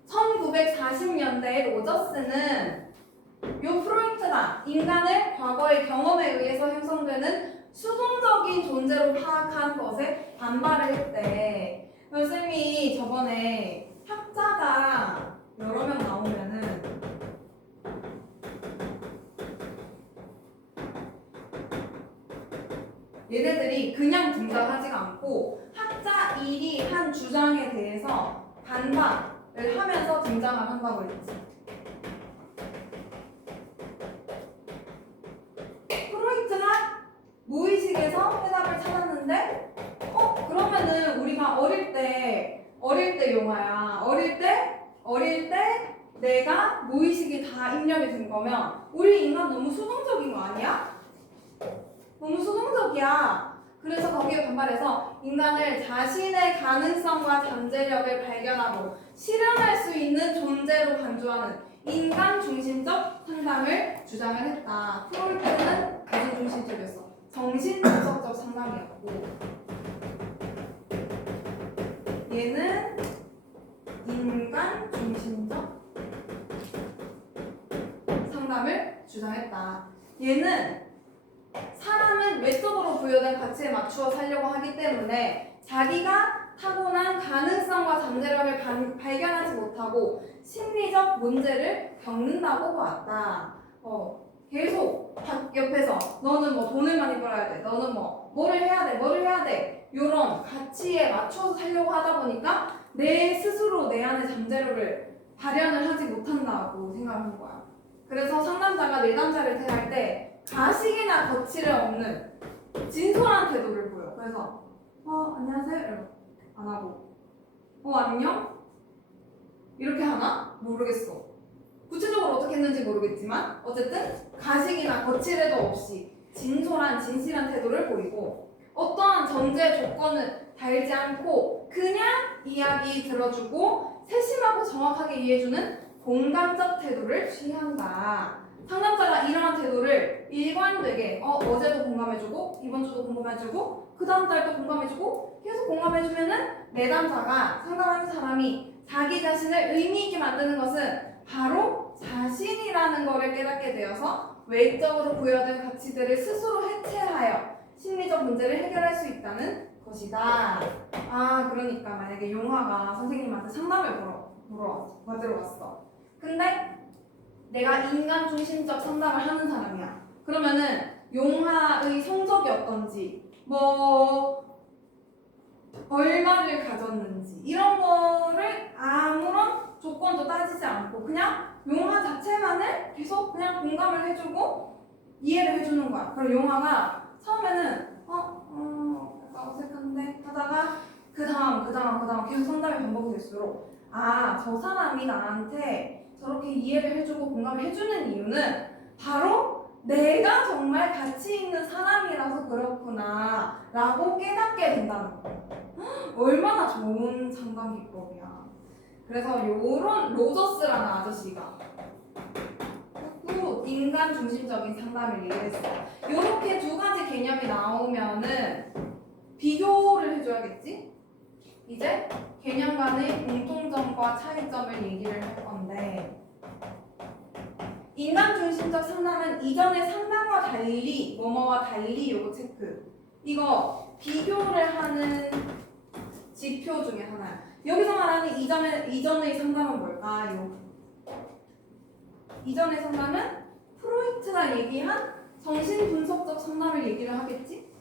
1940년대 로저스는 요 프로이트가 프로이트가 인간을 과거의 경험에 의해서 형성되는 수동적인 존재로 파악한 것에 반발을 했대. 쌤이 저번에 학자가 여러 명 나오면은 얘네들이 그냥 등장하지가 않고 학자 일이 한 주장에 대해서 반박을 하면서 등장을 한다고 했지. 프로이트가 무의식에서 해답을 찾았는데 그러면은 우리가 어릴 때 용화야. 어릴 때 내가 무의식이 다 입력이 된 거면 우리 인간 너무 수동적인 거 아니야? 너무 수동적이야. 그래서 거기에 반발해서 인간을 자신의 가능성과 잠재력을 발견하고 실현할 수 있는 존재로 간주하는 인간 중심적 상담을 주장을 했다. 프로이트는 가정 중심적이었어. 정신분석적 상담이었고, 얘는 인간 중심적 상담을 주장했다. 얘는 사람은 외적으로 부여된 가치에 맞추어 살려고 하기 때문에 자기가 타고난 가능성과 잠재력을 발견하지 못하고 심리적 문제를 겪는다고 보았다. 계속 옆에서 너는 뭐 돈을 많이 벌어야 돼. 너는 뭐를 해야 돼. 이런 가치에 맞춰서 살려고 하다 보니까 내 스스로 내 안의 잠재력을 발현을 하지 못한다고 생각하는 거야. 그래서 상담자가 내담자를 대할 때 가식이나 거칠을 없는 진솔한 태도를 보여. 그래서 안녕하세요 이러고 안 하고 안녕? 이렇게 하나? 모르겠어. 구체적으로 어떻게 했는지 모르겠지만 어쨌든 가식이나 거칠애도 없이 진실한 태도를 보이고 어떠한 전제 조건을 달지 않고 그냥 이야기 들어주고 세심하고 정확하게 이해해주는 공감적 태도를 취한다. 상담자가 이러한 태도를 일관되게 어제도 공감해주고 이번 주도 공감해주고 그 다음 달도 공감해주고 계속 공감해주면은 내담자가 상담하는 사람이 자기 자신을 의미 있게 만드는 것은 바로 자신이라는 것을 깨닫게 되어서 외적으로 부여된 가치들을 스스로 해체하여 심리적 문제를 해결할 수 있다는 것이다. 그러니까 만약에 용화가 선생님한테 상담을 받으러 왔어. 근데 내가 인간 중심적 상담을 하는 사람이야. 그러면은 용화의 성적이 어떤지, 얼마를 가졌는지 이런 거를 아무런 조건도 따지지 않고 그냥 용화 자체만을 계속 그냥 공감을 해주고 이해를 해주는 거야. 그럼 용화가 처음에는 약간 어색한데 하다가 그 다음 계속 상담이 반복될수록 저 사람이 나한테 저렇게 이해를 해주고 공감을 해주는 이유는 바로 내가 정말 가치 있는 사람이라서 그렇구나 라고 깨닫게 된다는 거야. 얼마나 좋은 상담 기법이야. 그래서 요런 로저스라는 아저씨가 자꾸 인간 중심적인 상담을 얘기했어. 요렇게 두 가지 개념이 나오면은 비교를 해줘야겠지? 이제 개념 간의 공통점과 차이점을 얘기를 할 건데 인간 중심적 상담은 이전의 상담과 달리 뭐뭐와 달리 요거 체크 이거 비교를 하는 지표 중에 하나야. 여기서 말하는 이전의 상담은 뭘까요? 이전의 상담은 프로이트가 얘기한 정신분석적 상담을 얘기를 하겠지?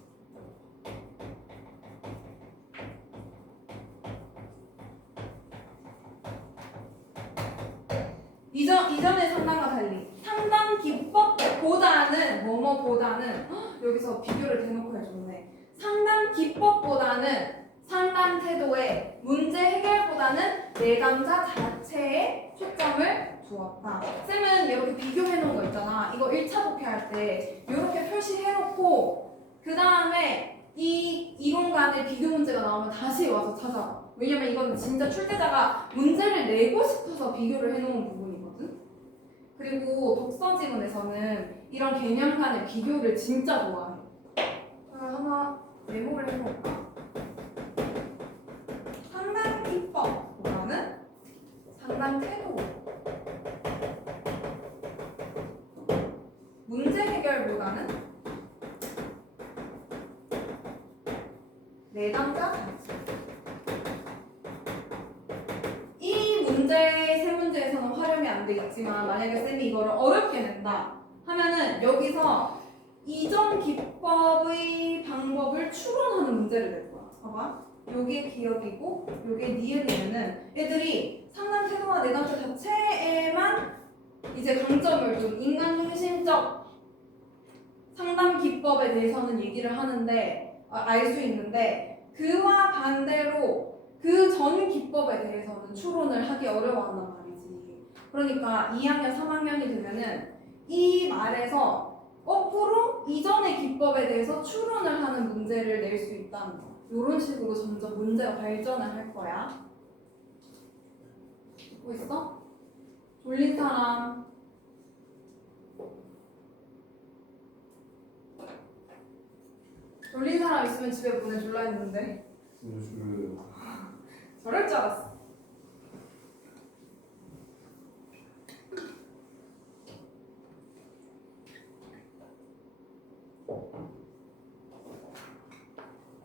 이전의 상담과 달리 상담 기법보다는 여기서 비교를 대놓고 해줬네. 상담 기법보다는 상담 태도에 문제 해결보다는 내담자 자체에 초점을 두었다. 쌤은 이렇게 비교해놓은 거 있잖아. 이거 1차 독해할 때 이렇게 표시해놓고 그 다음에 이 이론 간의 비교 문제가 나오면 다시 와서 찾아봐. 왜냐면 이건 진짜 출제자가 문제를 내고 싶어서 비교를 해놓은 부분이거든. 그리고 독서 지문에서는 이런 개념 간의 비교를 진짜 좋아해. 하나 메모를 해볼까? 상담 기법보다는 상담 태도. 해결보다는 내담자 자체. 이 문제 세 문제에서는 활용이 안 되겠지만 만약에 쌤이 이거를 어렵게 낸다 하면은 여기서 이전 기법의 방법을 추론하는 문제를 낼 거야. 봐봐. 요게 기억이고 요게 니은이면은 애들이 상담 태도와 내담자 자체에만 이제 강점을 둔 인간 중심적 상담 기법에 대해서는 얘기를 하는데 알 수 있는데 그와 반대로 그 전 기법에 대해서는 추론을 하기 어려워한단 말이지. 그러니까 2학년, 3학년이 되면은 이 말에서 거꾸로 이전의 기법에 대해서 추론을 하는 문제를 낼 수 있다는 거. 이런 식으로 점점 문제가 발전을 할 거야. 듣고 있어? 졸린 사람. 졸린 사람 있으면 집에 보내줄라 했는데 저럴 줄 알았어.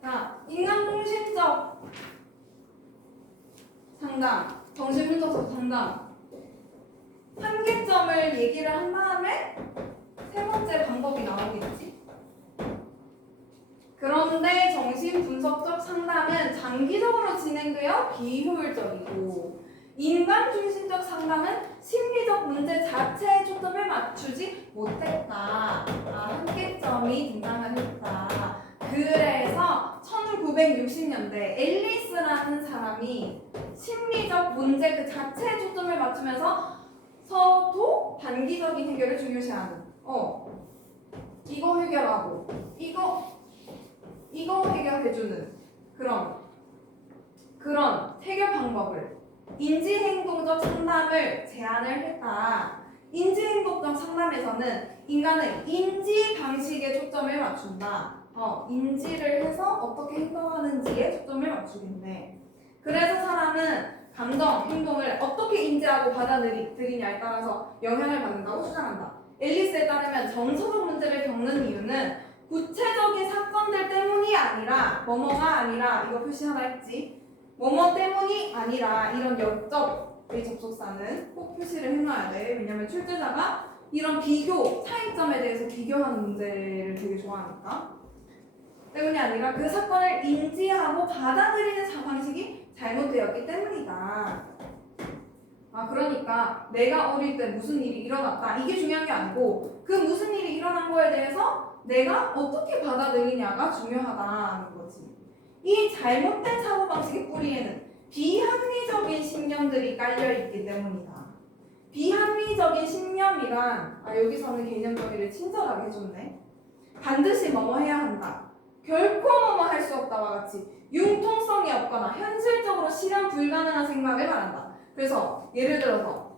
자, 인간중심적 상담, 정신분석적 상담 한계점을 얘기를 한 다음에 세 번째 방법이 나오겠지. 그런데 정신분석적 상담은 장기적으로 진행되어 비효율적이고 인간중심적 상담은 심리적 문제 자체에 초점을 맞추지 못했다. 한계점이 등장을 했다. 그래서 1960년대 앨리스라는 사람이 심리적 문제 그 자체에 초점을 맞추면서 서도 단기적인 해결을 중요시하는 이거 해결하고 이거 해결해주는 그런 해결 방법을 인지행동적 상담을 제안을 했다. 인지행동적 상담에서는 인간의 인지 방식에 초점을 맞춘다. 인지를 해서 어떻게 행동하는지에 초점을 맞추겠네. 그래서 사람은 감정, 행동을 어떻게 인지하고 받아들이냐에 따라서 영향을 받는다고 주장한다. 앨리스에 따르면 정서적 문제를 겪는 이유는 구체적인 사건들 때문이 아니라 뭐뭐가 아니라 이거 표시 하나 했지. 뭐뭐 때문이 아니라 이런 역적의 접속사는 꼭 표시를 해놔야 돼. 왜냐면 출제자가 이런 비교, 차이점에 대해서 비교하는 문제를 되게 좋아하니까. 때문이 아니라 그 사건을 인지하고 받아들이는 방식이 잘못되었기 때문이다. 그러니까 내가 어릴 때 무슨 일이 일어났다. 이게 중요한 게 아니고 그 무슨 일이 일어난 거에 대해서 내가 어떻게 받아들이냐가 중요하다는 거지. 이 잘못된 사고방식의 뿌리에는 비합리적인 신념들이 깔려있기 때문이다. 비합리적인 신념이란 여기서는 개념 정의를 친절하게 해줬네. 반드시 뭐뭐 해야 한다. 결코 뭐뭐 할 수 없다와 같이 융통성이 없거나 현실적으로 실현 불가능한 생각을 말한다. 그래서 예를 들어서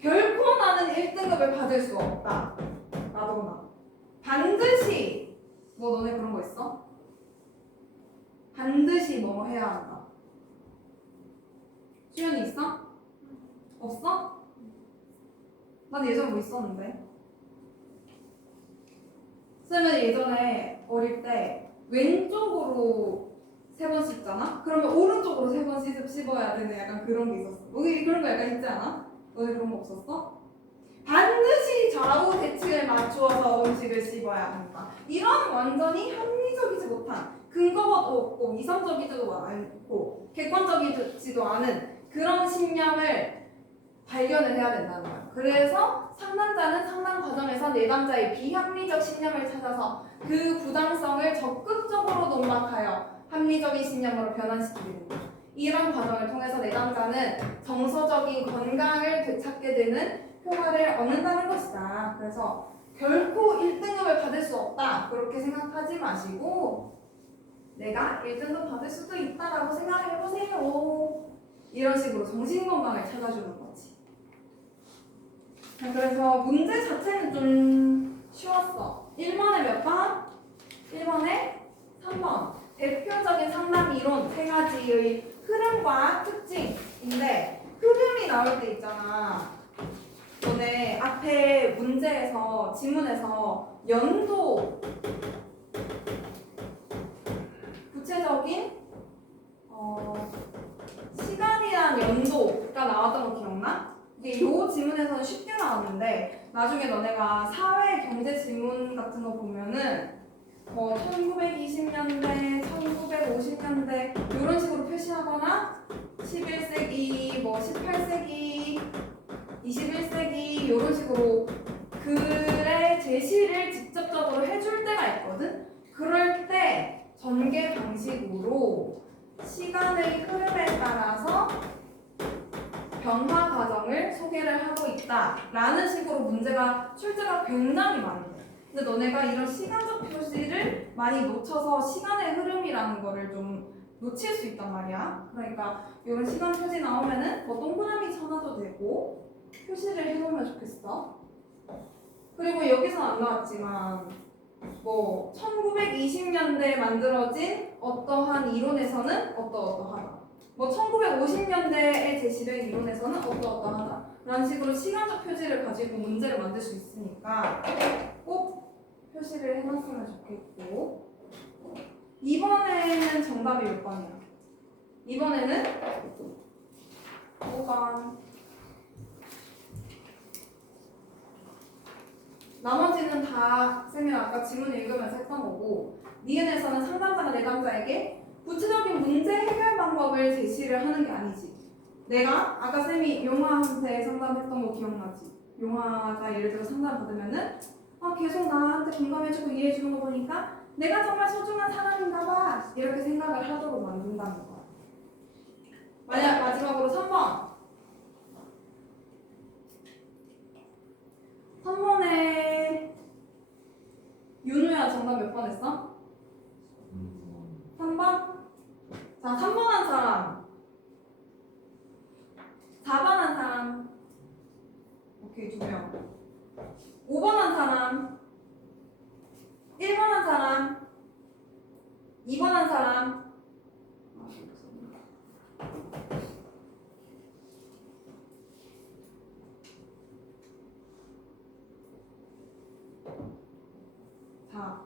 결코 나는 1등급을 받을 수 없다 라던가 반드시 너네 그런 거 있어? 반드시 뭐 해야 한다. 수연이 있어? 없어? 난 예전에 뭐 있었는데. 쌤은 예전에 어릴 때 왼쪽으로 3번 씹잖아? 그러면 오른쪽으로 3번 씹어야 되는 약간 그런 게 있었어. 너희 그런 거 약간 있지 않아? 너네 그런 거 없었어? 반드시 좌우 대칭을 맞추어서 음식을 씹어야 한다. 이런 완전히 합리적이지 못한 근거도 없고 이성적이지도 않고 객관적이지도 않은 그런 신념을 발견을 해야 된다는 거야. 그래서 상담자는 상담 과정에서 내담자의 비합리적 신념을 찾아서 그 부당성을 적극적으로 논박하여 합리적인 신념으로 변환시키게 된다. 이런 과정을 통해서 내담자는 정서적인 건강을 되찾게 되는 효과를 얻는다는 것이다. 그래서 결코 1등급을 받을 수 없다. 그렇게 생각하지 마시고 내가 1등급 받을 수도 있다라고 생각을 해보세요. 이런 식으로 정신건강을 찾아주는 거지. 그래서 문제 자체는 좀 쉬웠어. 1번에 몇 번? 1번에 3번. 대표적인 상담 이론 3가지의 흐름과 특징인데 흐름이 나올 때 있잖아. 너네 앞에 문제에서 지문에서 연도 구체적인 시간이란 연도가 나왔던 거 기억나? 이게 요 지문에서는 쉽게 나왔는데 나중에 너네가 사회 경제 지문 같은 거 보면은 뭐 1920년대, 1950년대 이런 식으로 표시하거나 11세기, 뭐 18세기, 21세기 이런 식으로 글의 제시를 직접적으로 해줄 때가 있거든? 그럴 때 전개 방식으로 시간의 흐름에 따라서 변화 과정을 소개를 하고 있다라는 식으로 문제가 출제가 굉장히 많이 돼. 근데 너네가 이런 시간적 표시를 많이 놓쳐서 시간의 흐름이라는 거를 좀 놓칠 수 있단 말이야. 그러니까 이런 시간 표시 나오면은 뭐 동그라미 쳐놔도 되고 표시를 해놓으면 좋겠어. 그리고 여기서 안 나왔지만 뭐 1920년대에 만들어진 어떠한 이론에서는 어떠어떠하다. 뭐 1950년대에 제시된 이론에서는 어떠어떠하다. 라는 식으로 시간적 표시를 가지고 문제를 만들 수 있으니까 꼭 표시를 해놨으면 좋겠고 이번에는 정답이 몇 번이야? 이번에는 5번. 나머지는 다 쌤이 아까 지문 읽으면서 했던 거고 니은에서는 상담자가 내담자에게 구체적인 문제 해결 방법을 제시를 하는 게 아니지. 내가 아까 쌤이 용화한테 상담했던 거 기억나지? 용화가 예를 들어 상담 받으면은 계속 나한테 공감해주고 이해해주는 거 보니까 내가 정말 소중한 사람인가 봐 이렇게 생각을 하도록 만든다는 거야. 만약 마지막으로 3번 3번에 윤우야 정답 몇 번 했어? 3번? 자 3번 한 사람 4번 한 사람 오케이 2명 5번 한 사람 1번 한 사람 2번 한 사람 자,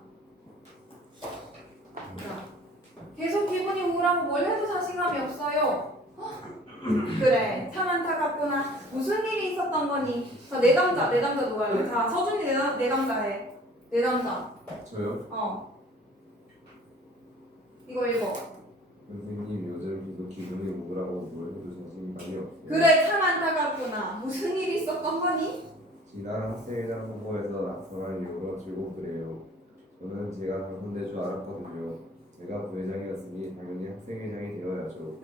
계속 기분이 우울하고 뭘 해도 자신감이 없어요. 그래, 참 안타깝구나. 무슨 일이 있었던 거니? 자, 내담자 누가 할래? 자, 서준이 내담자 해. 내담자. 저요? 이거 읽어. 선생님 요즘 계속 기분이 우울하고 뭘 해도 자신감이 없어요. 그래, 참 안타깝구나. 무슨 일이 있었던 거니? 지난 학생회장 선거에서 낙선한 이후로 즐겁더래요. 저는 제가 당선될 줄 알았거든요. 제가 부회장이었으니 당연히 학생회장이 되어야죠.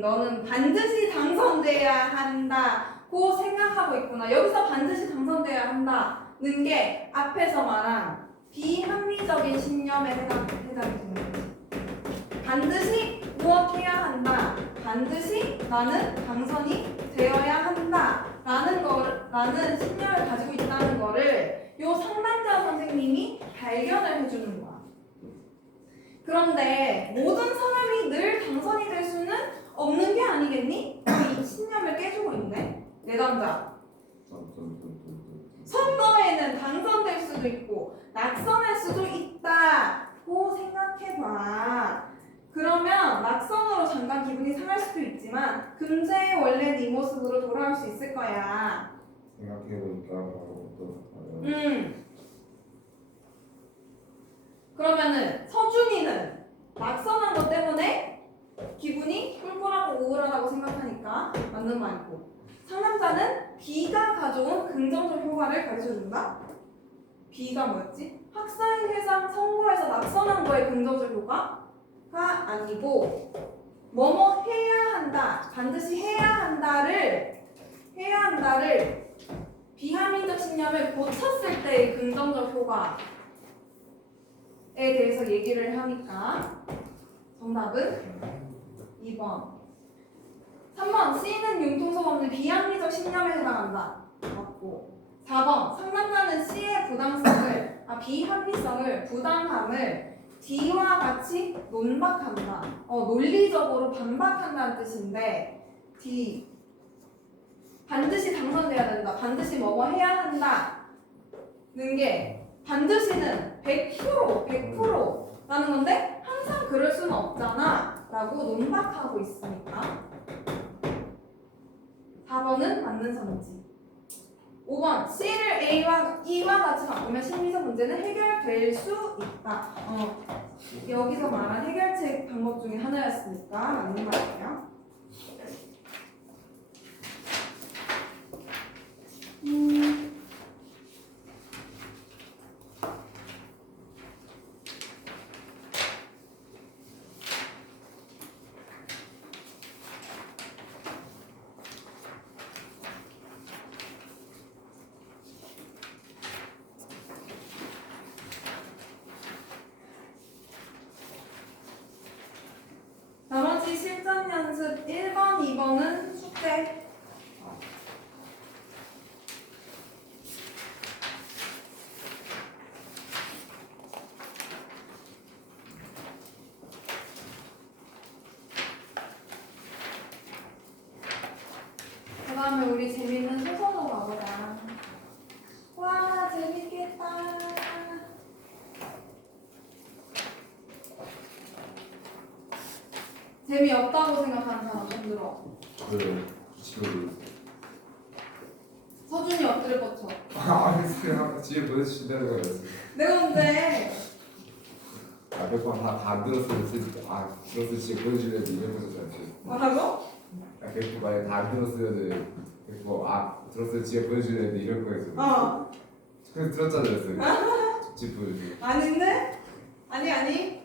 너는 반드시 당선돼야 한다고 생각하고 있구나. 여기서 반드시 당선돼야 한다는 게 앞에서 말한 비합리적인 신념에 해당이 되는 거지. 반드시 무엇해야 한다. 반드시 나는 당선이 되어야 한다. 라는 신념을 가지고 있다는 거를 요 상담자 선생님이 발견을 해주는 거야. 그런데 모든 사람이 늘 당선이 될 수는 없는 게 아니겠니? 이 신념을 깨주고 있네. 내담자. 선거에는 당선될 수도 있고 낙선할 수도 있다고 생각해봐. 그러면 낙선으로 잠깐 기분이 상할 수도 있지만 금세의 원래 네 모습으로 돌아올 수 있을 거야. 생각해보니까 바로 또 그러면은 서준이는 낙선한 것 때문에 기분이 꿀꿀하고 우울하다고 생각하니까 맞는 말이고 상담자는 B가 가져온 긍정적 효과를 가르쳐준다? B가 뭐였지? 학사회장 선거에서 낙선한 거의 긍정적 효과가 아니고 뭐뭐 해야 한다, 반드시 해야 한다를 비합리적 신념을 고쳤을 때의 긍정적 효과에 대해서 얘기를 하니까 정답은 2번. 3번 C는 융통성 없는 비합리적 신념에 해당한다. 맞고 4번 상담자는 C의 비합리성을 부당함을 D와 같이 논박한다. 논리적으로 반박한다는 뜻인데 D 반드시 당선돼야 된다. 반드시 뭐뭐 해야 한다는 게 반드시는 100%라는 건데 항상 그럴 수는 없잖아 라고 논박하고 있으니까 4번은 맞는 선지. 5번 C를 E와 같이 바꾸면 심리적 문제는 해결될 수 있다. 여기서 말한 해결책 방법 중에 하나였으니까 맞는 말이에요. 나머지 실전 연습 1번, 2번은 숙제. 그 다음에 우리 재밌는 소설로 가보자. 와, 재밌겠다. 재미없다고 생각하는 사람 손 들어. 그 친구들. 서준이 엎드려 뻗쳐. 알겠어요. 집에 보내주신다는 거였어요. 내가 언제? 몇번 다안 들었으면 진짜 들었을 집에 보내주려고 이런 거지 않지. 뭐라고? 100번 만약 다안 들었으면은 100번 들었을 집에 보내주려고 이런 거였어. 그래서 들었잖아요. 집 보내주고. 아닌데? 아니.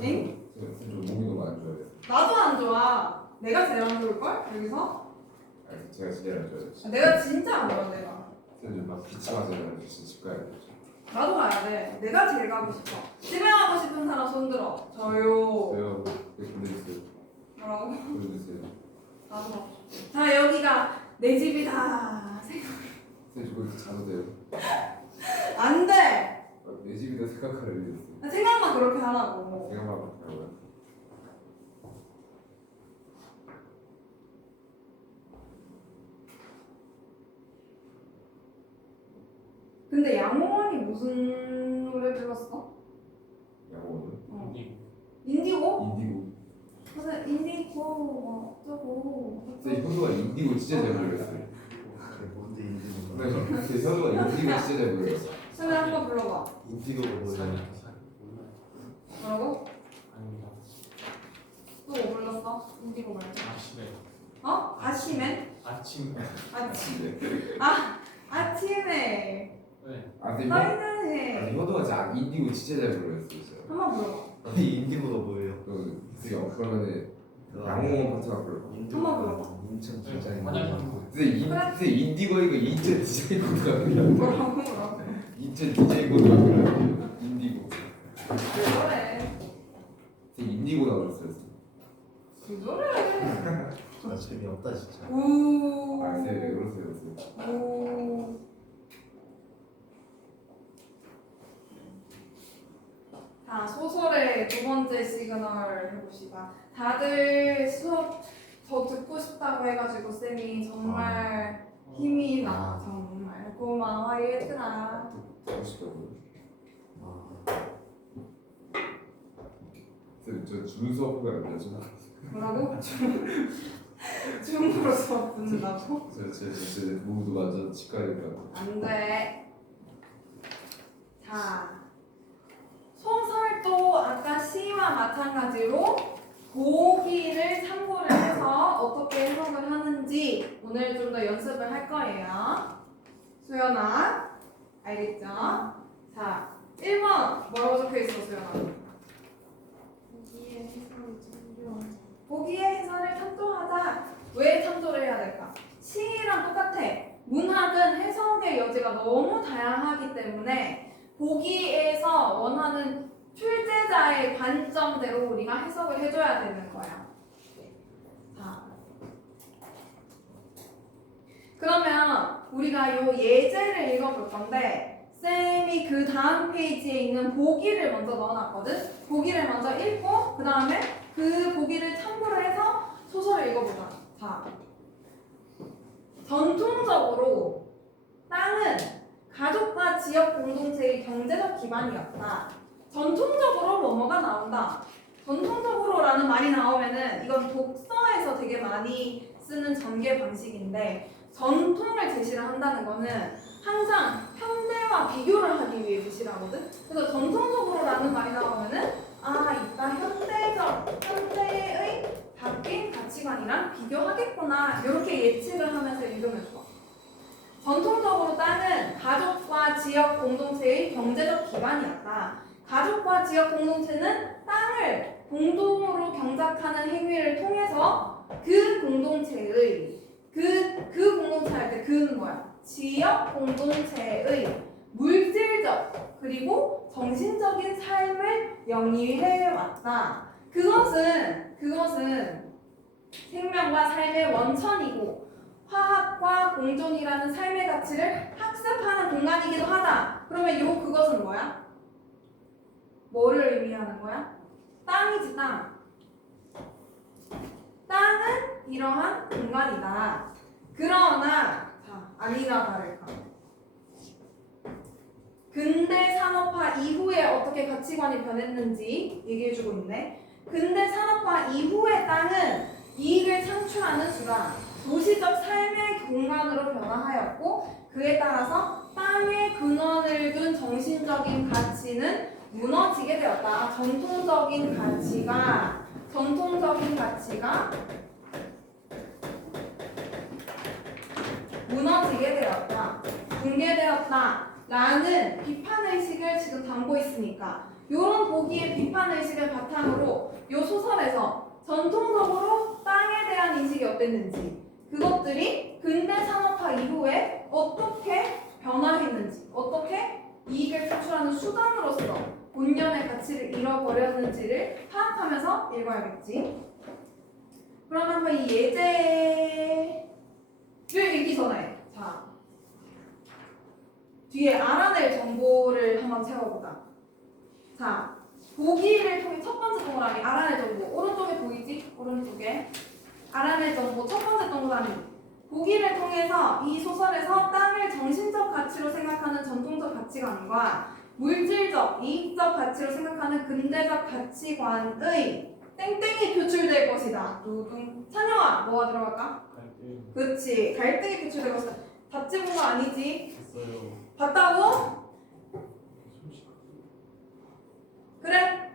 응? 좀 몸이 너무 안 좋아요. 나도 안 좋아. 내가 제일 안 좋을걸? 여기서? 아니 제가 진짜 안 좋아요. 내가 진짜 안 좋아, 내가. 선생님 막 기침하잖아요. 진짜 집 가야 돼. 나도 가야 돼. 내가 제일 가고 싶어. 집에 가고 싶은 사람 손 들어. 저요. 저요. 보내주세요. 뭐라고? 보내주세요. 나도 가고 싶어. 자, 여기가 내 집이다. 선생님 저거 자도 돼요? 안 돼. 내 집이다 생각하려 했어요. 생각만 그렇게 하라고. 생각만 바꿔요. 근데 양호원이 무슨 노래 불렀어? 양호는? 인디고? 인디고. 무슨 인디고 뭐 어쩌고. 선생님 현우가 인디고 진짜 잘 불렀어요. 뭔데 인디고? 네, 현우가 인디고 진짜 잘 불렀어. 노래 한번 불러봐. 인디고가 뭐야? 뭐라고? 아닙니다. 또 뭐 불렀어? 인디고 말고. 아침에 아침에? 아침 아침에. 네. 선생님 너희는 해. 현우가 진짜 인디고 진짜 잘 불렀어요. 한번 불러봐. 아니 인디고가 뭐예요? 그러면은 양호원 파트가 불러. 한번 불러봐. 인천 네, 디자인. 화장품. 선생님 인디고이가 인천 디자인 코드가 불러. 뭐라고? 인천 디자인 코드가 불러. 인디고. 그래. 선생님 인디고 나왔어요. 그래. 아 재미없다 진짜. 오. 선생님 왜 그러세요, 선생님? 오. 자, 소설의 두 번째 시그널 해봅시다. 다들 수업 더 듣고 싶다고 해가지고 쌤이 정말 힘이 나. 정말 고마워 얘들아. 하고 싶다고요? 아 선생님 저 준수업 후가 몇 점? 뭐라고? 중으로 수업 듣는다고? 제 몸도 완전 치과니까. 안 돼. 자, 소설도 아까 시와 마찬가지로 보기를 참고를 해서 어떻게 해석을 하는지 오늘 좀 더 연습을 할 거예요. 수연아, 알겠죠? 자, 1번 뭐라고 적혀 있어, 수연아? 보기의 해설을 참조하자. 왜 참조를 해야 될까? 시랑 똑같아. 문학은 해석의 여지가 너무 다양하기 때문에 보기에서 원하는 출제자의 관점대로 우리가 해석을 해줘야 되는 거야. 자, 그러면 우리가 요 예제를 읽어볼 건데 쌤이 그 다음 페이지에 있는 보기를 먼저 넣어놨거든. 보기를 먼저 읽고 그 다음에 그 보기를 참고로 해서 소설을 읽어보자. 자, 전통적으로 땅은 가족과 지역 공동체의 경제적 기반이었다. 전통적으로 뭐뭐가 나온다. 전통적으로라는 말이 나오면은 이건 독서에서 되게 많이 쓰는 전개 방식인데 전통을 제시를 한다는 거는 항상 현대와 비교를 하기 위해 제시를 하거든. 그래서 전통적으로라는 말이 나오면은 이따 현대의 바뀐 가치관이랑 비교하겠구나 이렇게 예측을 하면서 읽으면 좋아. 전통적으로 땅은 가족과 지역 공동체의 경제적 기반이었다. 가족과 지역 공동체는 땅을 공동으로 경작하는 행위를 통해서 그 공동체의 그 공동체 할 때 그는 뭐야? 지역 공동체의 물질적 그리고 정신적인 삶을 영위해 왔다. 그것은 생명과 삶의 원천이고 화합과 공존이라는 삶의 가치를 학습하는 공간이기도 하다. 그러면 그것은 뭐야? 뭐를 의미하는 거야? 땅이지 땅. 땅은 이러한 공간이다. 그러나 아니나 다를까? 근대 산업화 이후에 어떻게 가치관이 변했는지 얘기해주고 있네. 근대 산업화 이후의 땅은 이익을 창출하는 수단, 도시적 삶의 공간으로 변화하였고 그에 따라서 땅에 근원을 둔 정신적인 가치는 무너지게 되었다. 전통적인 가치가 무너지게 되었다. 붕괴되었다. 라는 비판의식을 지금 담고 있으니까 이런 보기의 비판의식을 바탕으로 이 소설에서 전통적으로 땅에 대한 인식이 어땠는지 그것들이 근대 산업화 이후에 어떻게 변화했는지 어떻게 이익을 창출하는 수단으로서 본연의 가치를 잃어버렸는지를 파악하면서 읽어야겠지. 그러면 한번 이 예제를 읽기 전에 뒤에 알아낼 정보를 한번 채워보자. 보기를 통해 첫 번째 동그라미 알아낼 정보 오른쪽에 보이지? 오른쪽에 알아낼 정보 첫 번째 동그라미 보기를 통해서 이 소설에서 땅을 정신적 가치로 생각하는 전통적 가치관과 물질적, 이익적 가치로 생각하는 근대적 가치관의 땡땡이 표출될 것이다. 두둥. 찬영아, 뭐가 들어갈까? 갈게. 그렇지. 갈등이 표출될 것이다. 답지 본 거 아니지? 됐어요. 봤다고? 그래?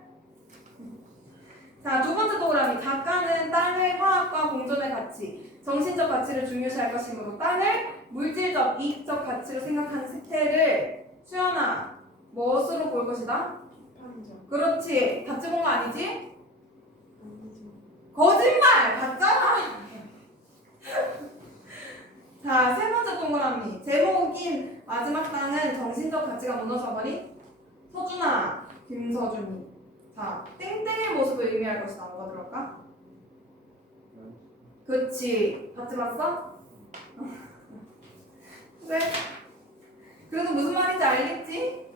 자, 두 번째 동그라미. 작가는 땅의 화학과 공존의 가치, 정신적 가치를 중요시할 것이므로 땅을 물질적, 이익적 가치로 생각하는 세태를 수연아, 무엇으로 볼 것이다? 그렇지. 답지 본 거 아니지? 거짓말! 봤잖아! 자, 세 번째 동그라미. 제목인 마지막 땅은 정신적 가치가 무너져버린 서준아, 김서준이. 자, 땡땡의 모습을 의미할 것이다. 뭐가 들어갈까? 그치. 봤지 봤어? 그래. 그래도 무슨 말인지 알겠지?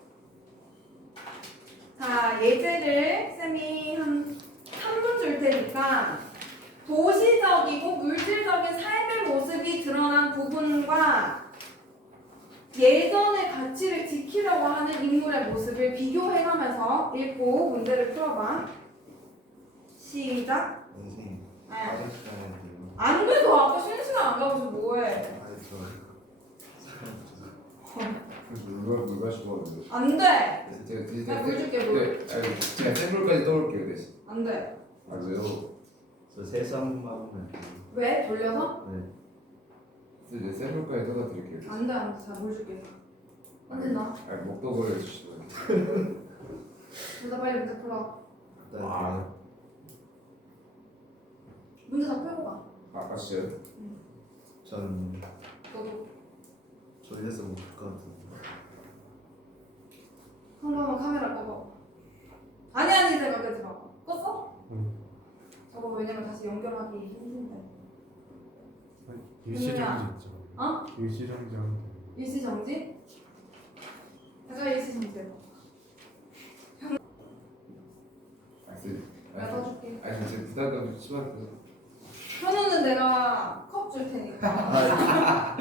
자, 예제를 쌤이 한 3분 줄 테니까 도시적이고 물질적인 삶의 모습이 드러난 부분과 예전의 가치를 지키려고 하는 인물의 모습을 비교해가면서 읽고 문제를 풀어봐. 시작. 선생님 네. 다른 시간에 돼요. 안 돼도 아까 쉬는 시간 안 가고서 뭐해? 물과 씹었는데. 안 돼. 제가 물 줄게, 물. 제가 샘물까지 떠올게요 대신. 안 돼. 왜요? 저 세상 마음을 왜? 돌려서? 네. 이제 샘물까지 떠다드릴게요. 안 돼, 안 돼. 자, 물 줄게. 안 된다. 먹도록 해주시면. 둘 다 빨리 문제 풀어. 일단 문제 다 풀고 가. 아까 시요? 전 너도. 졸려서 못 풀 것 같은데. 한 번만 카메라 꺼봐. 아니, 제가 끄지 마. 껐어? 응. 저거 왜냐면 다시 연결하기 힘든데. 일시정지 있죠. 어? 일시정지 하면 돼요. 일시정지? 제가 일시정지 해봐. 내가 써줄게. 아니 제 부담감 좀 심한데. 현우는 내가 컵 10억 줄 테니까. 아,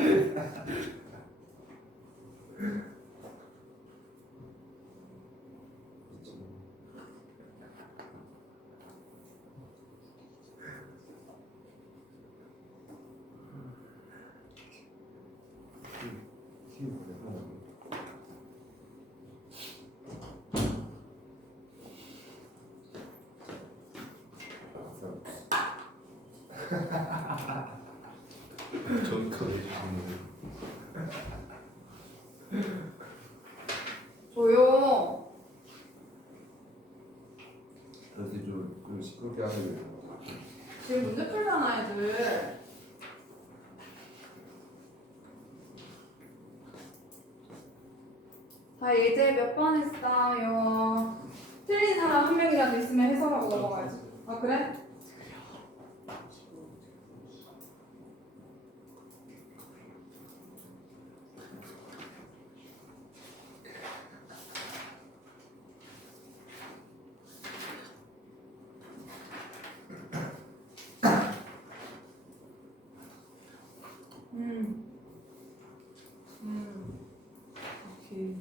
저거 해주시는 조용. 다시 좀 시끄럽게 하세요. 지금 문제 풀잖아, 애들. 자, 예제 몇 번 했어요? 틀린 사람 한 명이라도 있으면 해석하고 넘어가야지. 아, 그래? 오케이.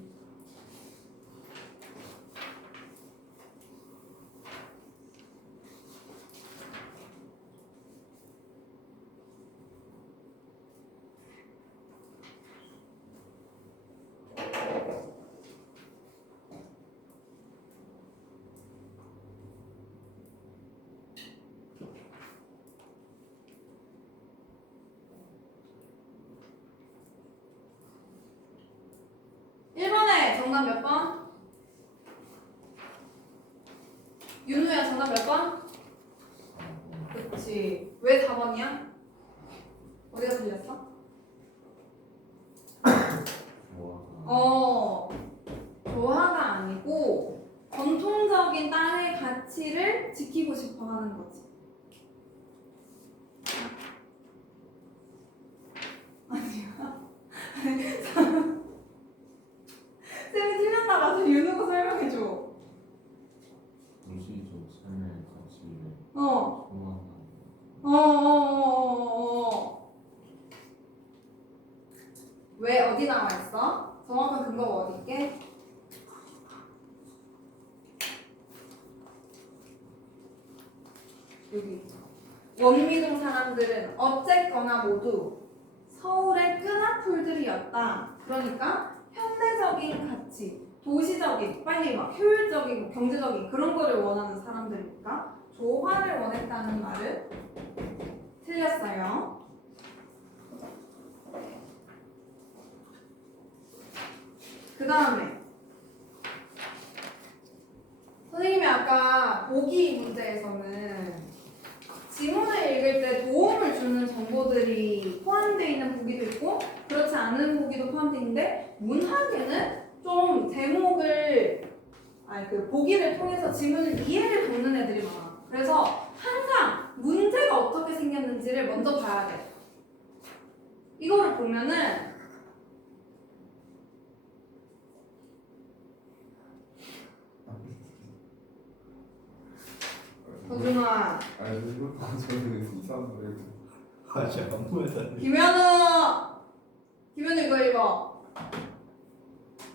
정답 몇 번? 윤우야 정답 몇 번? 그렇지. 왜 4번이야? 어디가 틀렸어? 조화가 아니고 전통적인 딸의 가치를 지키고 싶어 하는 거지. 아니야. 쌤이 틀렸나 봐. 윤우가 설명해줘. 도시적 삶의 가치를 어. 공헌하는 왜 어디 나와 있어? 정확한 근거가 어디 있게? 여기. 원미동 사람들은 어쨌거나 모두 서울의 끈앞풀들이었다. 그러니까 현대적인 가치, 도시적인, 빨리 막 효율적인, 경제적인 그런 거를 원하는 사람들이니까 조화를 원했다는 말은 틀렸어요. 그 다음에 선생님이 아까 보기 문제에서는 지문을 읽을 때 도움을 주는 정보들이 포함되어 있는 보기도 있고 그렇지 않은 보기도 포함되어 있는데 문학에는 좀 제목을 그 보기를 통해서 지문을 이해를 돕는 애들이 많아. 그래서 항상 문제가 어떻게 생겼는지를 먼저 봐야 돼. 이거를 보면은 서준아, 아니 이거 저는 이상한 거예요. 아, 진짜 아무 말도 안 돼. 김현우 이거 읽어.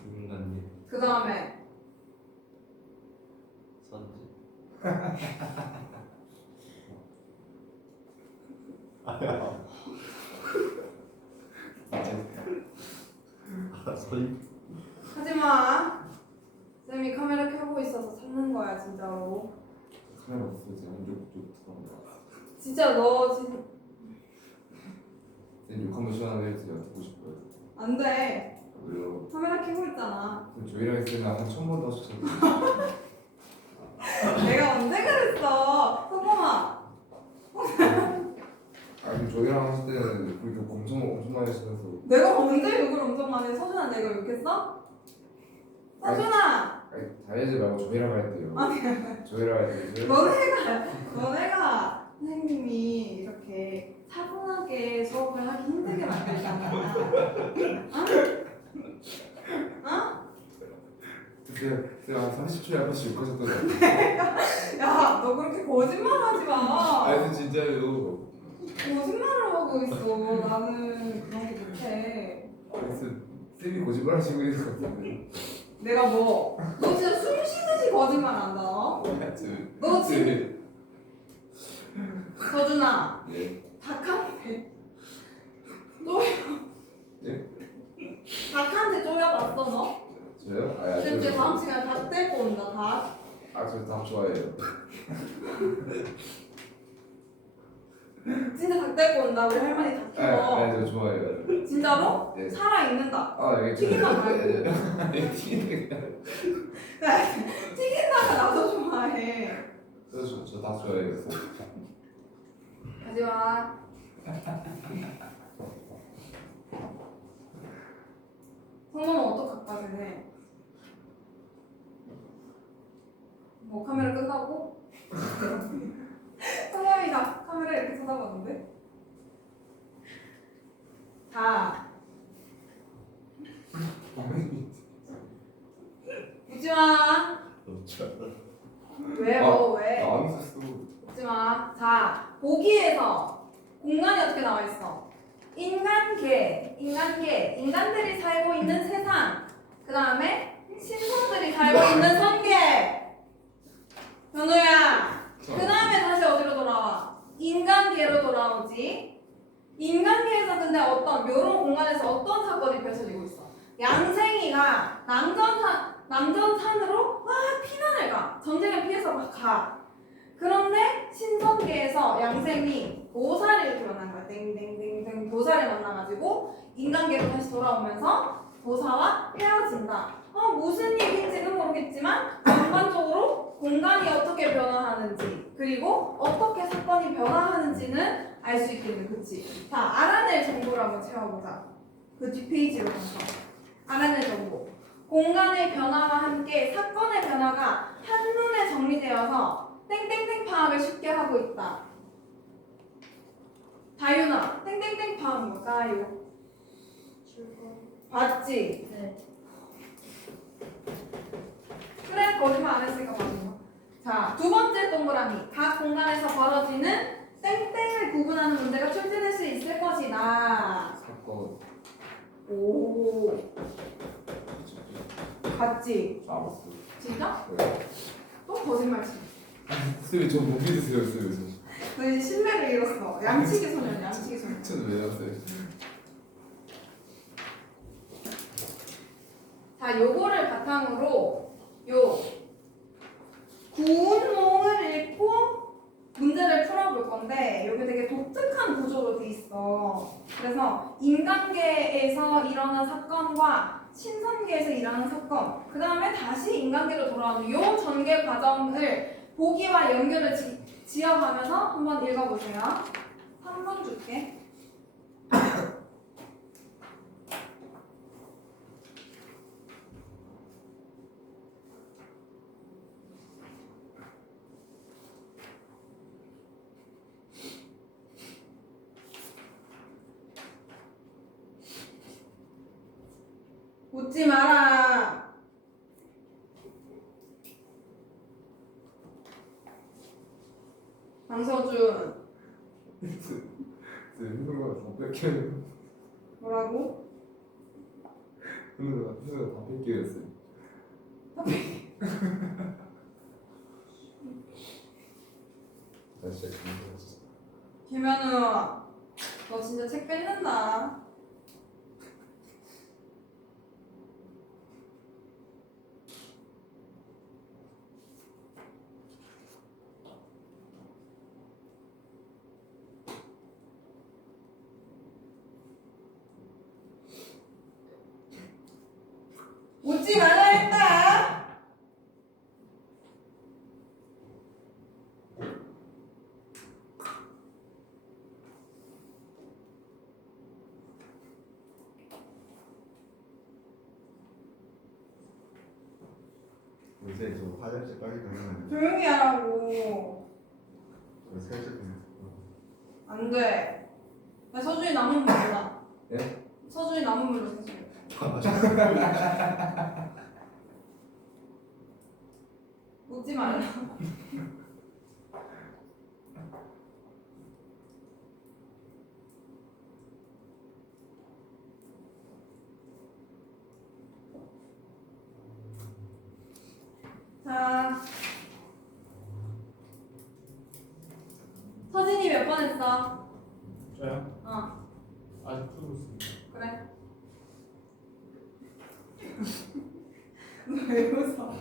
인간님 그 다음에 선지. 아야. 아, 선지. 하지마. 쌤이 카메라 켜고 있어서 참는 거야 진짜로. 카메라 없어요. 제가 이쪽 들어갑니다. 진짜 너 지금 쌤 욕 한번 시원하게 해주세요. 듣고 싶어요. 안 돼. 왜요? 카메라 켜고 있잖아. 그럼 저희랑 했으면 한 1000번 더 하셨잖아요. 내가 언제 그랬어? 성범아. 아니 저희랑 하실 때는 그 욕 엄청 많이 하시면서 내가 언제 욕을 엄청 많이 해? 서준아 내가 욕했어? 서준아. 아니 다니지 말고 저희랑 할 때요. 저희랑 할 때. 너네가 선생님이 이렇게 차분하게 수업을 하기 힘들게 만들잖아. 어? 쌤한 30초에 한 번씩 욕하셨던데. 야, 너 그렇게 거짓말하지 마. 아니 진짜요. 거짓말을 하고 하고 있어. 나는 그런 거 못해. 그래서 쌤이 거짓말 하시고 있는 것 같은데. 내가 뭐? 너 진짜 숨 쉬듯이 거짓말 한다. 너? 너 지금 서준아. 네. 닭한테 쪼여. 네? 닭한테 쪼여봤어 너? 저요? 아, 실제 다음 시간에 닭 데리고 온다. 닭. 저닭 좋아해요. 진짜 닭 데리고 온다. 우리 할머니 닭 키워. 저 좋아해요. 진짜로? 네. 살아 있는다. 여기 튀김만 말고. 네, 튀김. 튀긴다가 나도 좋아해. 저닭 좋아해요. 가지마. 성범은 어떡할까 쟤네. 뭐 카메라 끈다고? 성범이가 카메라 이렇게 쳐다봤는데? 자, 웃지마. 왜? 왜? 안 있었어. 웃지마. 자, 보기에서 공간이 어떻게 나와 있어? 인간들이 살고 있는 세상. 그 다음에 신성들이 살고 있는 선계. 현우야. 그 다음에 다시 어디로 돌아와? 인간계로 돌아오지. 인간계에서 근데 어떤 묘런 공간에서 어떤 사건이 펼쳐지고 있어? 양생이가 남전산으로 막 피난을 가. 전쟁을 피해서 막 가. 그런데 신성계에서 양생이 도사를 이렇게 만난 거야. 땡땡땡땡 도사를 만나가지고 인간계로 다시 돌아오면서 도사와 헤어진다. 무슨 얘기인지는 모르겠지만 전반적으로 공간이 어떻게 변화하는지 그리고 어떻게 사건이 변화하는지는 알 수 있겠네. 그치? 자, 알아낼 정보를 한번 채워보자. 그 뒷페이지로 가서 알아낼 정보. 공간의 변화와 함께 사건의 변화가 한눈에 정리되어서 땡땡땡 파악을 쉽게 하고 있다. 다윤아, 땡땡땡 파악 뭘까요? 봤지? 네. 그래, 거짓말 안 했으니까 맞은 거. 자, 두 번째 동그라미. 각 공간에서 벌어지는 땡땡을 구분하는 문제가 출제될 수 있을 것이다. 사건. 오, 봤지? 알았어. 진짜? 네. 또 거짓말 치. 쌤이 저못 믿으세요, 쌤. 너 이제 신뢰를 잃었어. 양치기 소년, 양치기 소년. 저는 왜 나왔어요? 자, 요거를 바탕으로 요 구운몽을 읽고 문제를 풀어볼 건데 여기 되게 독특한 구조로 돼 있어. 그래서 인간계에서 일어난 사건과 신선계에서 일어나는 사건, 그 다음에 다시 인간계로 돌아오는 요 전개 과정을 보기와 연결을 지어가면서 한번 읽어보세요. 3번 줄게. 웃지 마라. 강서준. 힘든 거다 뺏겨요. 뭐라고? 힘든 거다 뺏겨요, 쌤. 나 진짜 힘들었어. 김현우, 너 진짜 책 뺏는다. 웃지 말라 했다. 요새 저 화장실 빨리 가면 조용히 하라고. 저 살짝 안 돼. 나 서준이 남은 물 몰라. 예? 서준이 남은 물로 세수해. 웃지 말라. 몇 번 했어? 저요? 어, 아직 풀고 있습니다. 그래. 너 왜 웃어?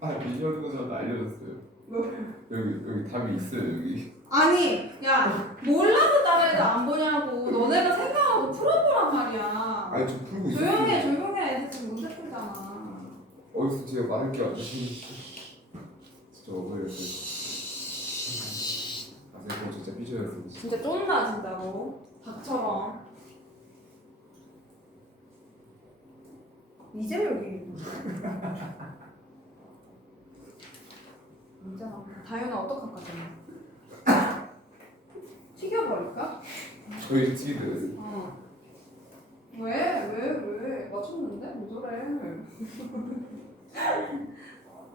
아 미션 도전 알려줬어요. 뭐? 여기 답이 있어요 여기. 아니, 야, 몰라서 다른 애들 안 보냐고. 너네가 생각하고 풀어보란 말이야. 아니 저 풀고 있어요. 조용히 해, 조용히 해. 애들 지금 문제 풀잖아. 어디서 제가 말할 게 없어. 진짜 어버이였어요. 아 제가 진짜 삐져였어요. 진짜 쫀다, 진짜로. 닭처럼. 이제 여기 있는 거야? 문제 많다. 다현아, 어떡할 거잖아. 튀겨버릴까? 저희 튀기더라고요. 어. 왜? 맞췄는데? 왜 저래?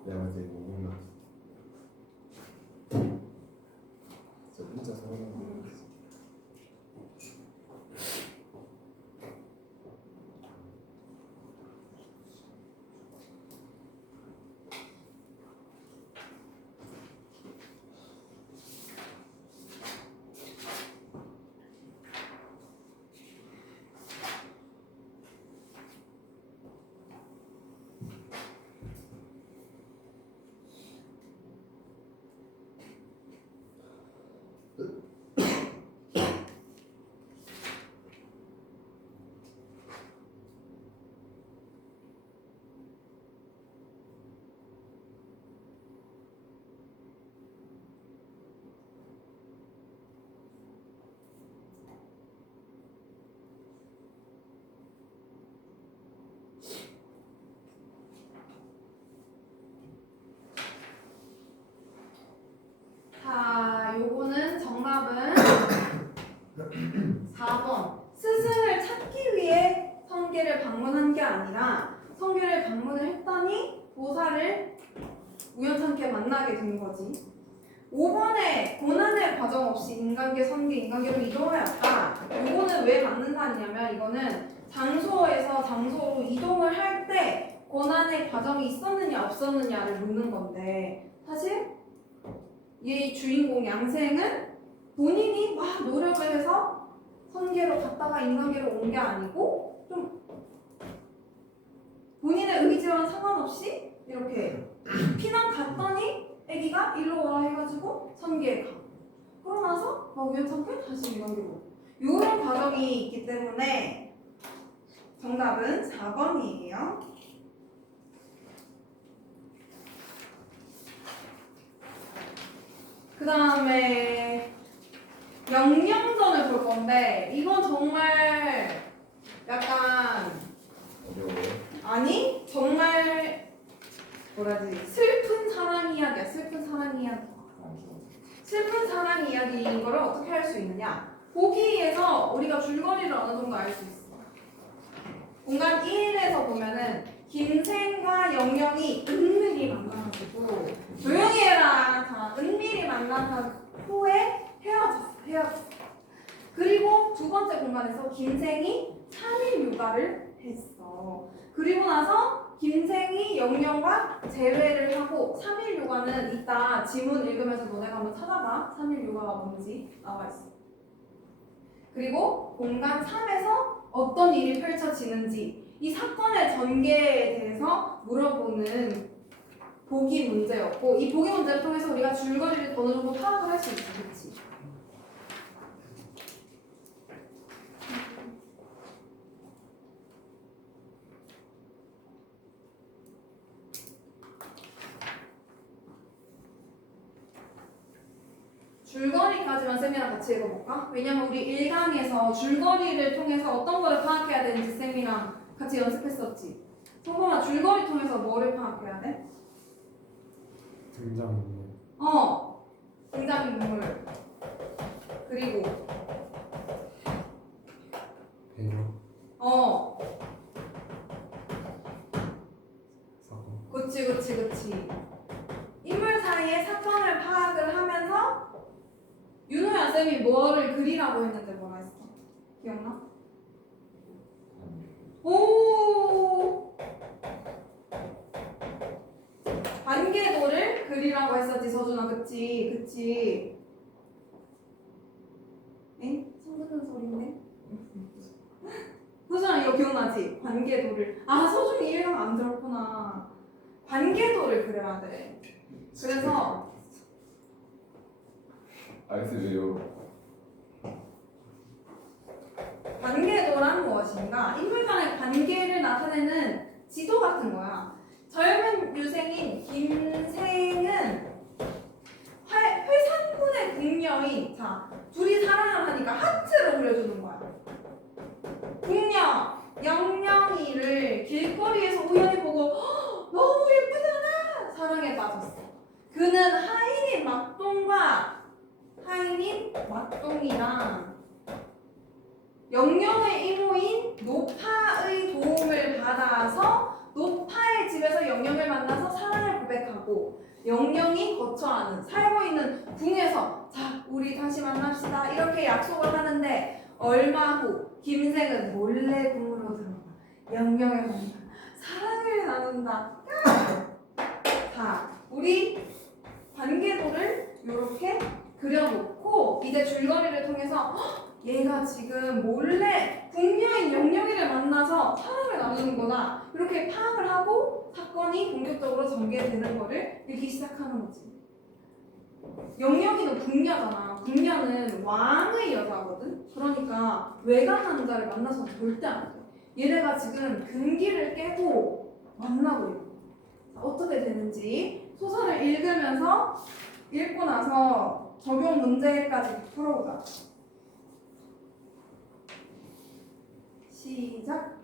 내가 이제 못 먹나. 진짜 진짜 사랑하는 거. 자, 요거는 정답은 4번. 스승을 찾기 위해 성계를 방문한 게 아니라 성계를 방문을 했더니 보살을 우연찮게 만나게 된 거지. 5번에 고난의 과정 없이 인간계, 선계, 인간계로 이동하였다. 요거는 왜 맞는 말이냐면 이거는 장소에서 장소로 이동을 할 때 고난의 과정이 있었느냐 없었느냐를 묻는 건데 사실 이 주인공 양생은 본인이 막 노력을 해서 선계로 갔다가 인간계로 온 게 아니고 좀 본인의 의지와는 상관없이 이렇게 피난 갔더니 애기가 일로 오라 해가지고 선계에 가. 그러고 나서 우연찮게 다시 인간계로. 이런 과정이 있기 때문에 정답은 4번이에요. 그 다음에 영영전을 볼 건데 이건 정말 약간 어려워요. 아니 정말 뭐라지 슬픈 사랑 이야기야. 슬픈 사랑 이야기. 슬픈 사랑 이야기인 거를 어떻게 할 수 있느냐? 보기에서 우리가 줄거리를 어느 정도 알 수 있어. 공간 1에서 보면은 김생과 영영이 은밀히 만나가지고 조용히 해라. 자, 은밀히 만난 후에 헤어졌어. 그리고 두 번째 공간에서 김생이 3일 육아를 했어. 그리고 나서 김생이 영영과 재회를 하고 3일 육아는 이따 지문 읽으면서 너네가 한번 찾아봐. 3일 육아가 뭔지 나와 있어. 그리고 공간 3에서 어떤 일이 펼쳐지는지 이 사건의 전개에 대해서 물어보는 보기 문제였고 이 보기 문제를 통해서 우리가 줄거리를 어느 정도 파악을 할 수 있어. 그렇지? 줄거리까지만 쌤이랑 같이 읽어볼까? 왜냐면 우리 1강에서 줄거리를 통해서 어떤 거를 파악해야 되는지 쌤이랑 같이 연습했었지. 성범아 줄거리 통해서 뭐를 파악해야 돼? 등장인물. 등장인물 그리고 배경. 사건. 그치. 인물 사이의 사건을 파악을 하면서 윤호야 쌤이 뭐를 그리라고 했는데 뭐라 했어? 기억나? 오! 관계도를 그리라고 했었지 서준아. 그치. 기억나지? 관계도를. 아, 소중히 1강 안 들었구나. 관계도를 그려야 돼. 그래서 왜요? 관계도란 무엇인가? 인물 간의 관계를 나타내는 지도 같은 거야. 젊은 유생인 김생은 회산군의 궁녀인, 자, 둘이 사랑을 하니까 하트를 그려주는 거야. 궁녀 영영이를 길거리에서 우연히 보고 "헉, 너무 예쁘잖아!" 사랑에 빠졌어. 그는 하인인 막동이랑 영영의 이모인 노파의 도움을 받아서 노파의 집에서 영영을 만나서 사랑을 고백하고, 영영이 거처하는 살고 있는 궁에서 자 우리 다시 만납시다 이렇게 약속을 하는데, 얼마 후 김생은 몰래 궁으로 들어가 영영을 만나 사랑을 나눈다. 자, 우리 관계도를 이렇게 그려놓고 이제 줄거리를 통해서 "헉, 얘가 지금 몰래 궁녀인 영영이를 만나서 사랑을 나누는구나" 이렇게 파악을 하고 사건이 본격적으로 전개되는 거를 읽기 시작하는 거지. 영영이는 궁녀잖아. 궁녀는 왕의 여자거든. 그러니까 외간 남자를 만나서는 절대 안 돼. 얘네가 지금 금기를 깨고 만나고 있는 거야. 어떻게 되는지 소설을 읽고 나서 적용 문제까지 풀어보자. 시작.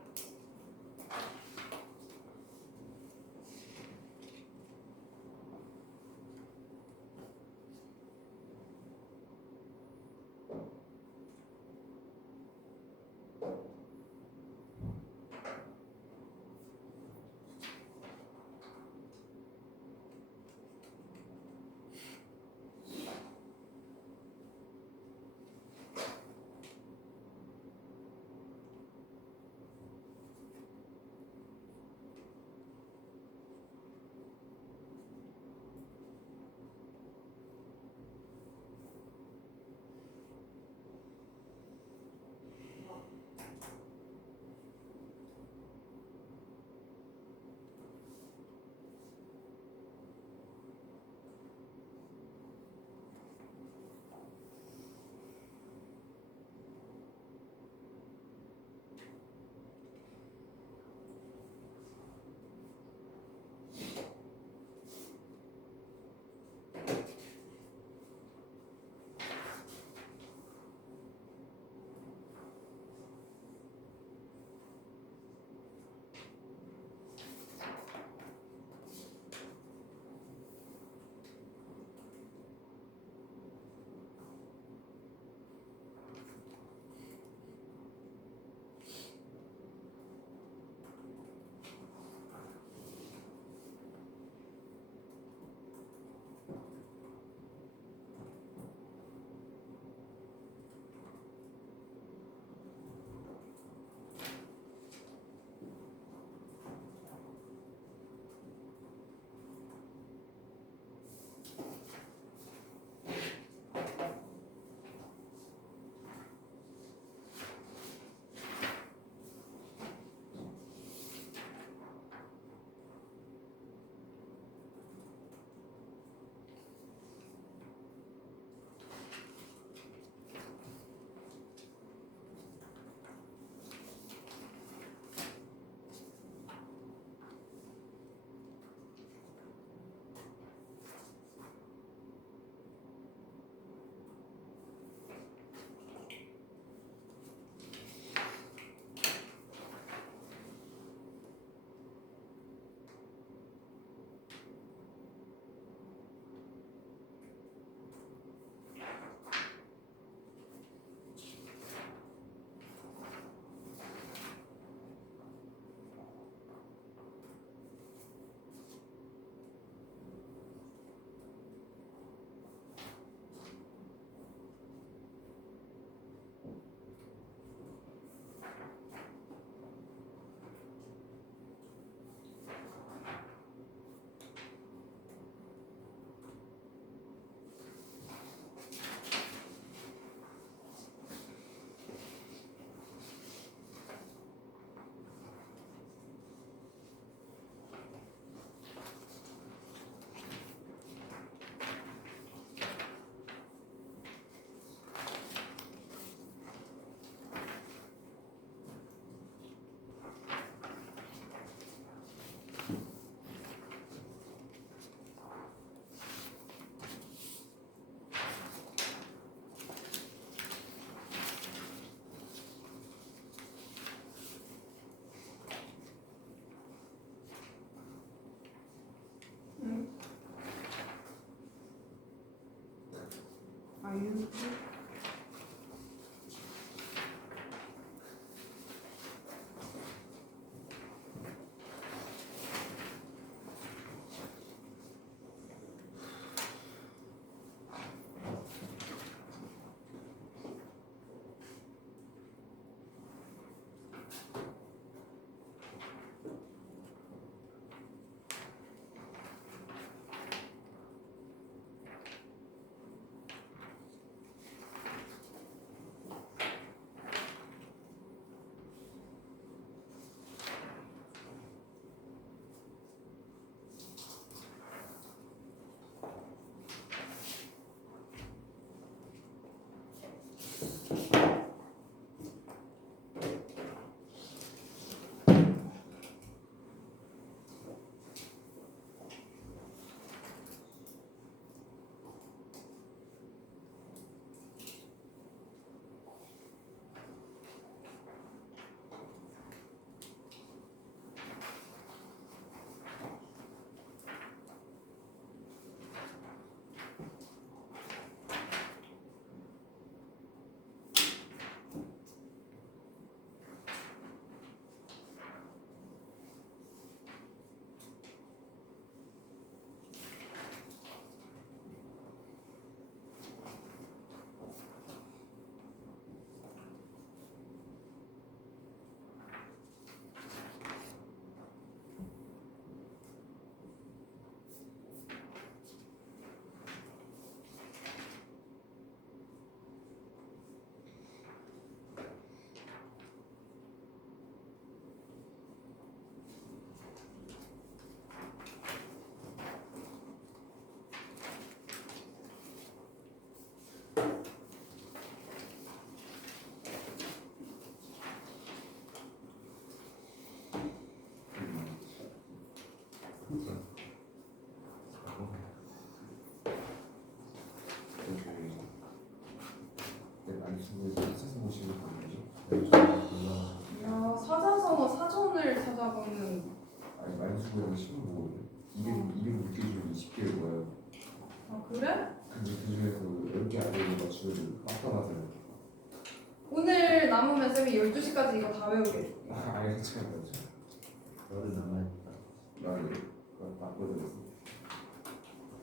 자유. 야, 사자성어 사전을 찾아보는. 아니 만수고에서 시험 보거든. 260개 중에 20개일 거예요. 아 그래? 근데 그 중에서 10개 안에 맞추면 빡빡하잖아요. 오늘 남으면 쌤이 12시까지 이거 다 외우게. 아예 괜찮아요. 너는 남아있다. 나는 바꿔드렸어.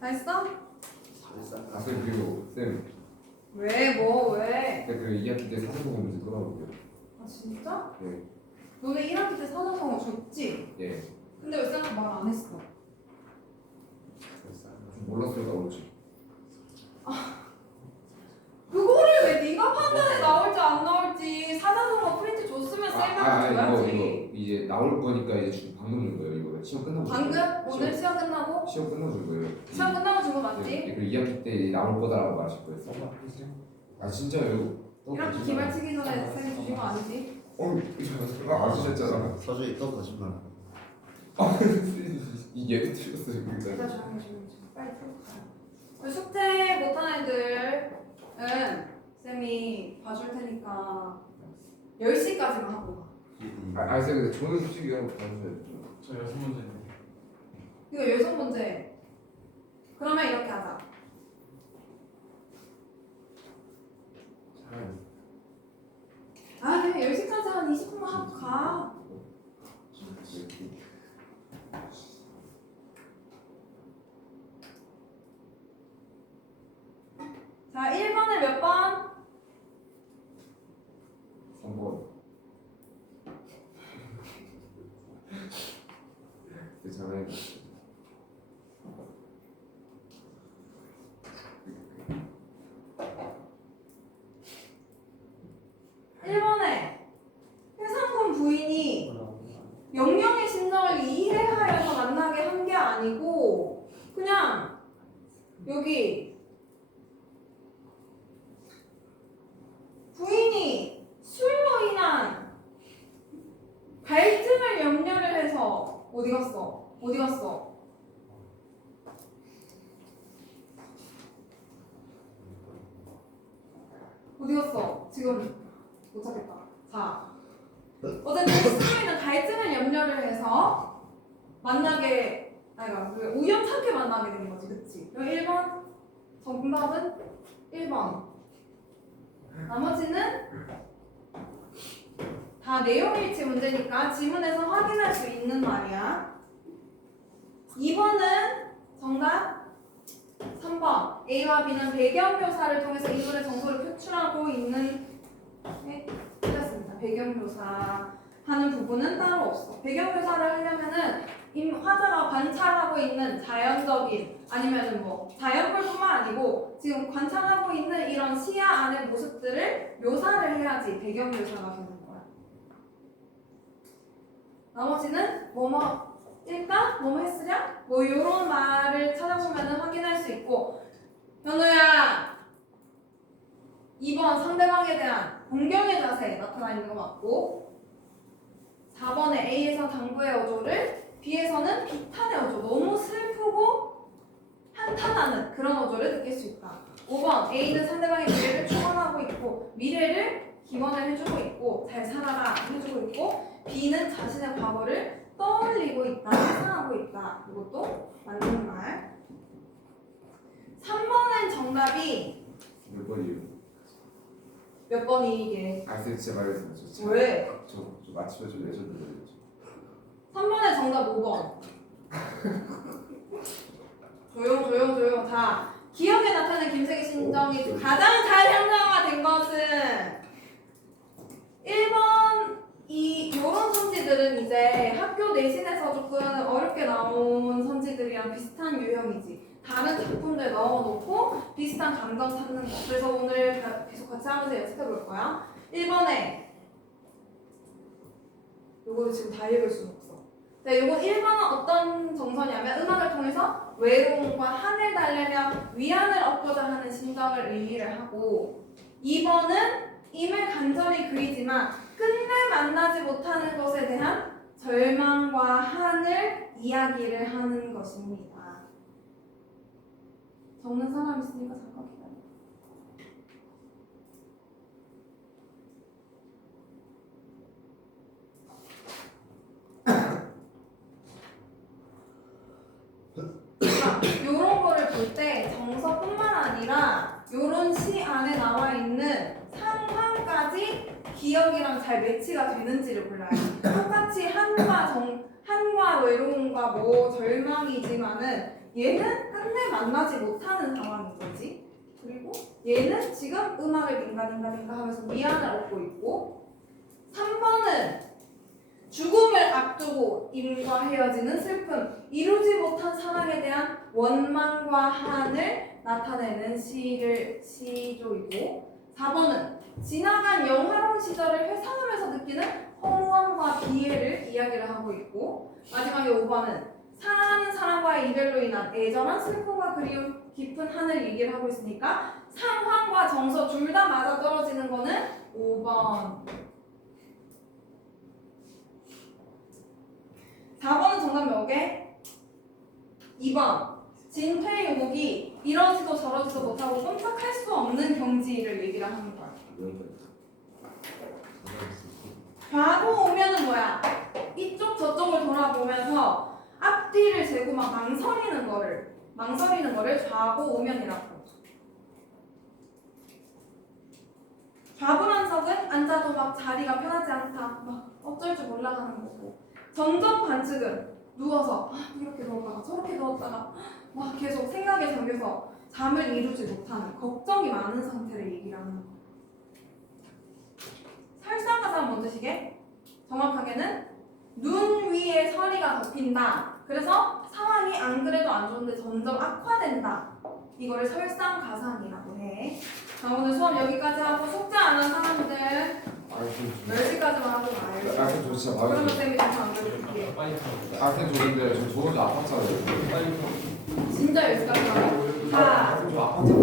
다 했어? 아, 쌤 그리고 쌤 왜? 뭐? 왜? 그 2학기 때 사전공부 문제 끊어볼게요. 아 진짜? 네. 너네 1학기 때 사자성어 줬지? 예. 근데 왜 쌤한테 말 안 했어? 좀 몰랐으니까 그렇지. 그거를 왜 네가 판단해 나올지 안 나올지 사자성어 프린트 줬으면 쌤한테 이거 줘야지. 이제 나올 거니까 이제 지금 방금 준 거예요. 이거 시험 끝나고. 준 방금? 거예요. 오늘 시험 끝나고? 시험 끝나고 준 거예요. 시험 끝나고 준 거 맞지? 네, 그리고 2학기 때 나올 거다라고 말하실 거예요. 아 진짜요? 1학기 기말 치기 전에 쌤이 주신 거 아니지? 제가 안 주셨잖아. 서준이 또 거짓말. 이 얘도 틀렸어요. 일단 그러니까. 조용히 빨리 풀어가요. 숙제 못한 애들은 쌤이 봐줄 테니까 10시까지만 하고 가. 아 쌤, 근데 저는 솔직히 그냥 봐주셔야죠. 저 6문제인데. 이거 열성 문제. 그러면 이렇게 하자. 아, 그냥 10시까지 한 20분만 하고 가. 자, 1번에 몇 번? 3번. 괜찮아요. 1번에 해상군 부인이 영영의 심정을 이해하여서 만나게 한 게 아니고 그냥 여기 부인이 술로 인한 갈등을 염려를 해서 어디 갔어? 어디 갔어? 어디 갔어? 지금 못 찾겠다. 자, 어쨌든 술로 인한 갈등을 염려를 해서 만나게, 아니, 그러니까 우연찮게 만나게 된 거지, 그치? 그럼 1번 정답은 1번. 나머지는 다 내용일치 문제니까 지문에서 확인할 수 있는 말이야. 2번은 정답 3번. A와 B는 배경묘사를 통해서 인물의 정서를 표출하고 있는 틀렸습니다. 배경묘사 하는 부분은 따로 없어. 배경묘사를 하려면은 화자가 관찰하고 있는 자연적인 아니면은 뭐 자연물뿐만 아니고 지금 관찰하고 있는 이런 시야 안의 모습들을 묘사를 해야지 배경묘사가 되는 거야. 나머지는 뭐뭐 일까? 뭐뭐 했으랴? 뭐 요런 말을 찾아보면은 확인할 수 있고 현우야 2번 상대방에 대한 공경의 자세 나타나 있는 거 맞고 4번에 A에서 당부의 어조를 B에서는 비탄의 어조 너무 슬프고 한탄하는 그런 어조를 느낄 수 있다. 5번 A는 상대방의 미래를 축원하고 있고 미래를 기원을 해주고 있고 잘 살아라 해주고 있고 B는 자신의 과거를 떠올리고 있다, 회상하고 있다. 이것도 맞는 말. 3번은 정답이 몇 번이요? 몇 번이 이게? 아 선생님 진짜 말했어요. 저 진짜 왜? 저 맞추면 좀 레전드 거예요. 3번의 정답 5번. 조용. 자, 기억에 나타낸 김세기 신정이 가장 잘 형상화된 것은 1번 요런 선지들은 이제 학교 내신에서 조금 어렵게 나온 선지들이랑 비슷한 유형이지. 다른 작품들 넣어놓고 비슷한 감정 찾는 거. 그래서 오늘 계속 같이 하면서 연습해 볼 거야. 1번에 요거를 지금 다 읽을 수는 없어. 자, 요거 1번은 어떤 정서냐면 음악을 통해서 외로움과 한을 달래며 위안을 얻고자 하는 심정을 의미를 하고 2번은 임을 간절히 그리지만 끝내 만나지 못하는 것에 대한 절망과 한을 이야기를 하는 것입니다. 적는 사람 있으니까 잠깐 기다려. 요런 거를 볼 때 정서뿐만 아니라 요런 시 안에 나와 있는 상황까지 기억이랑 잘 매치가 되는지를 골라요. 똑같이 한과 외로움과 뭐 절망이지만은 얘는 끝내 만나지 못하는 상황인 거지. 그리고 얘는 지금 음악을 링가링가링가 하면서 위안을 얻고 있고 3번은 죽음을 앞두고 임과 헤어지는 슬픔, 이루지 못한 사랑에 대한 원망과 한을 나타내는 시조이고 4번은 지나간 영화로운 시절을 회상하면서 느끼는 허무함과 비애를 이야기를 하고 있고 마지막에 5번은 사랑하는 사람과의 이별로 인한 애절한 슬픔과 그리움 깊은 한을 얘기를 하고 있으니까 상황과 정서 둘 다 맞아떨어지는 거는 5번. 4번은 정답 몇 개? 2번. 진퇴유목이 이러지도 저러지도 못하고 꼼짝할 수 없는 경지를 얘기를 하는 거야. 과거 오면은 뭐야? 이쪽 저쪽을 돌아보면서 앞뒤를 재고 막 망설이는 거를 좌고 오면이라고. 좌불안석은 앉아도 막 자리가 편하지 않다. 막 어쩔 줄 몰라가는 거고. 점점 반측은 누워서 이렇게 누웠다가 저렇게 누웠다가 막 계속 생각에 잠겨서 잠을 이루지 못하는 걱정이 많은 상태를 얘기를 하는 거예요. 설상가상 뭔 뜻이게? 정확하게는 눈 위에 서리가 덮인다. 그래서 상황이 안 그래도 안 좋은데 점점 악화된다. 이거를 설상가상이라고 해. 자, 오늘 수업 여기까지 하고 숙제 안 한 사람들 10시까지만 하고 가요. 선생님 저 진짜 그러면 말했어요. 쌤이 다시 안 그래줄게. 빨리 쳐. 선생님 저 근데 저 저번주 아팠잖아요. 빨리 쳐. 진짜 10시까지 가요. 자, 저 아팠잖아요.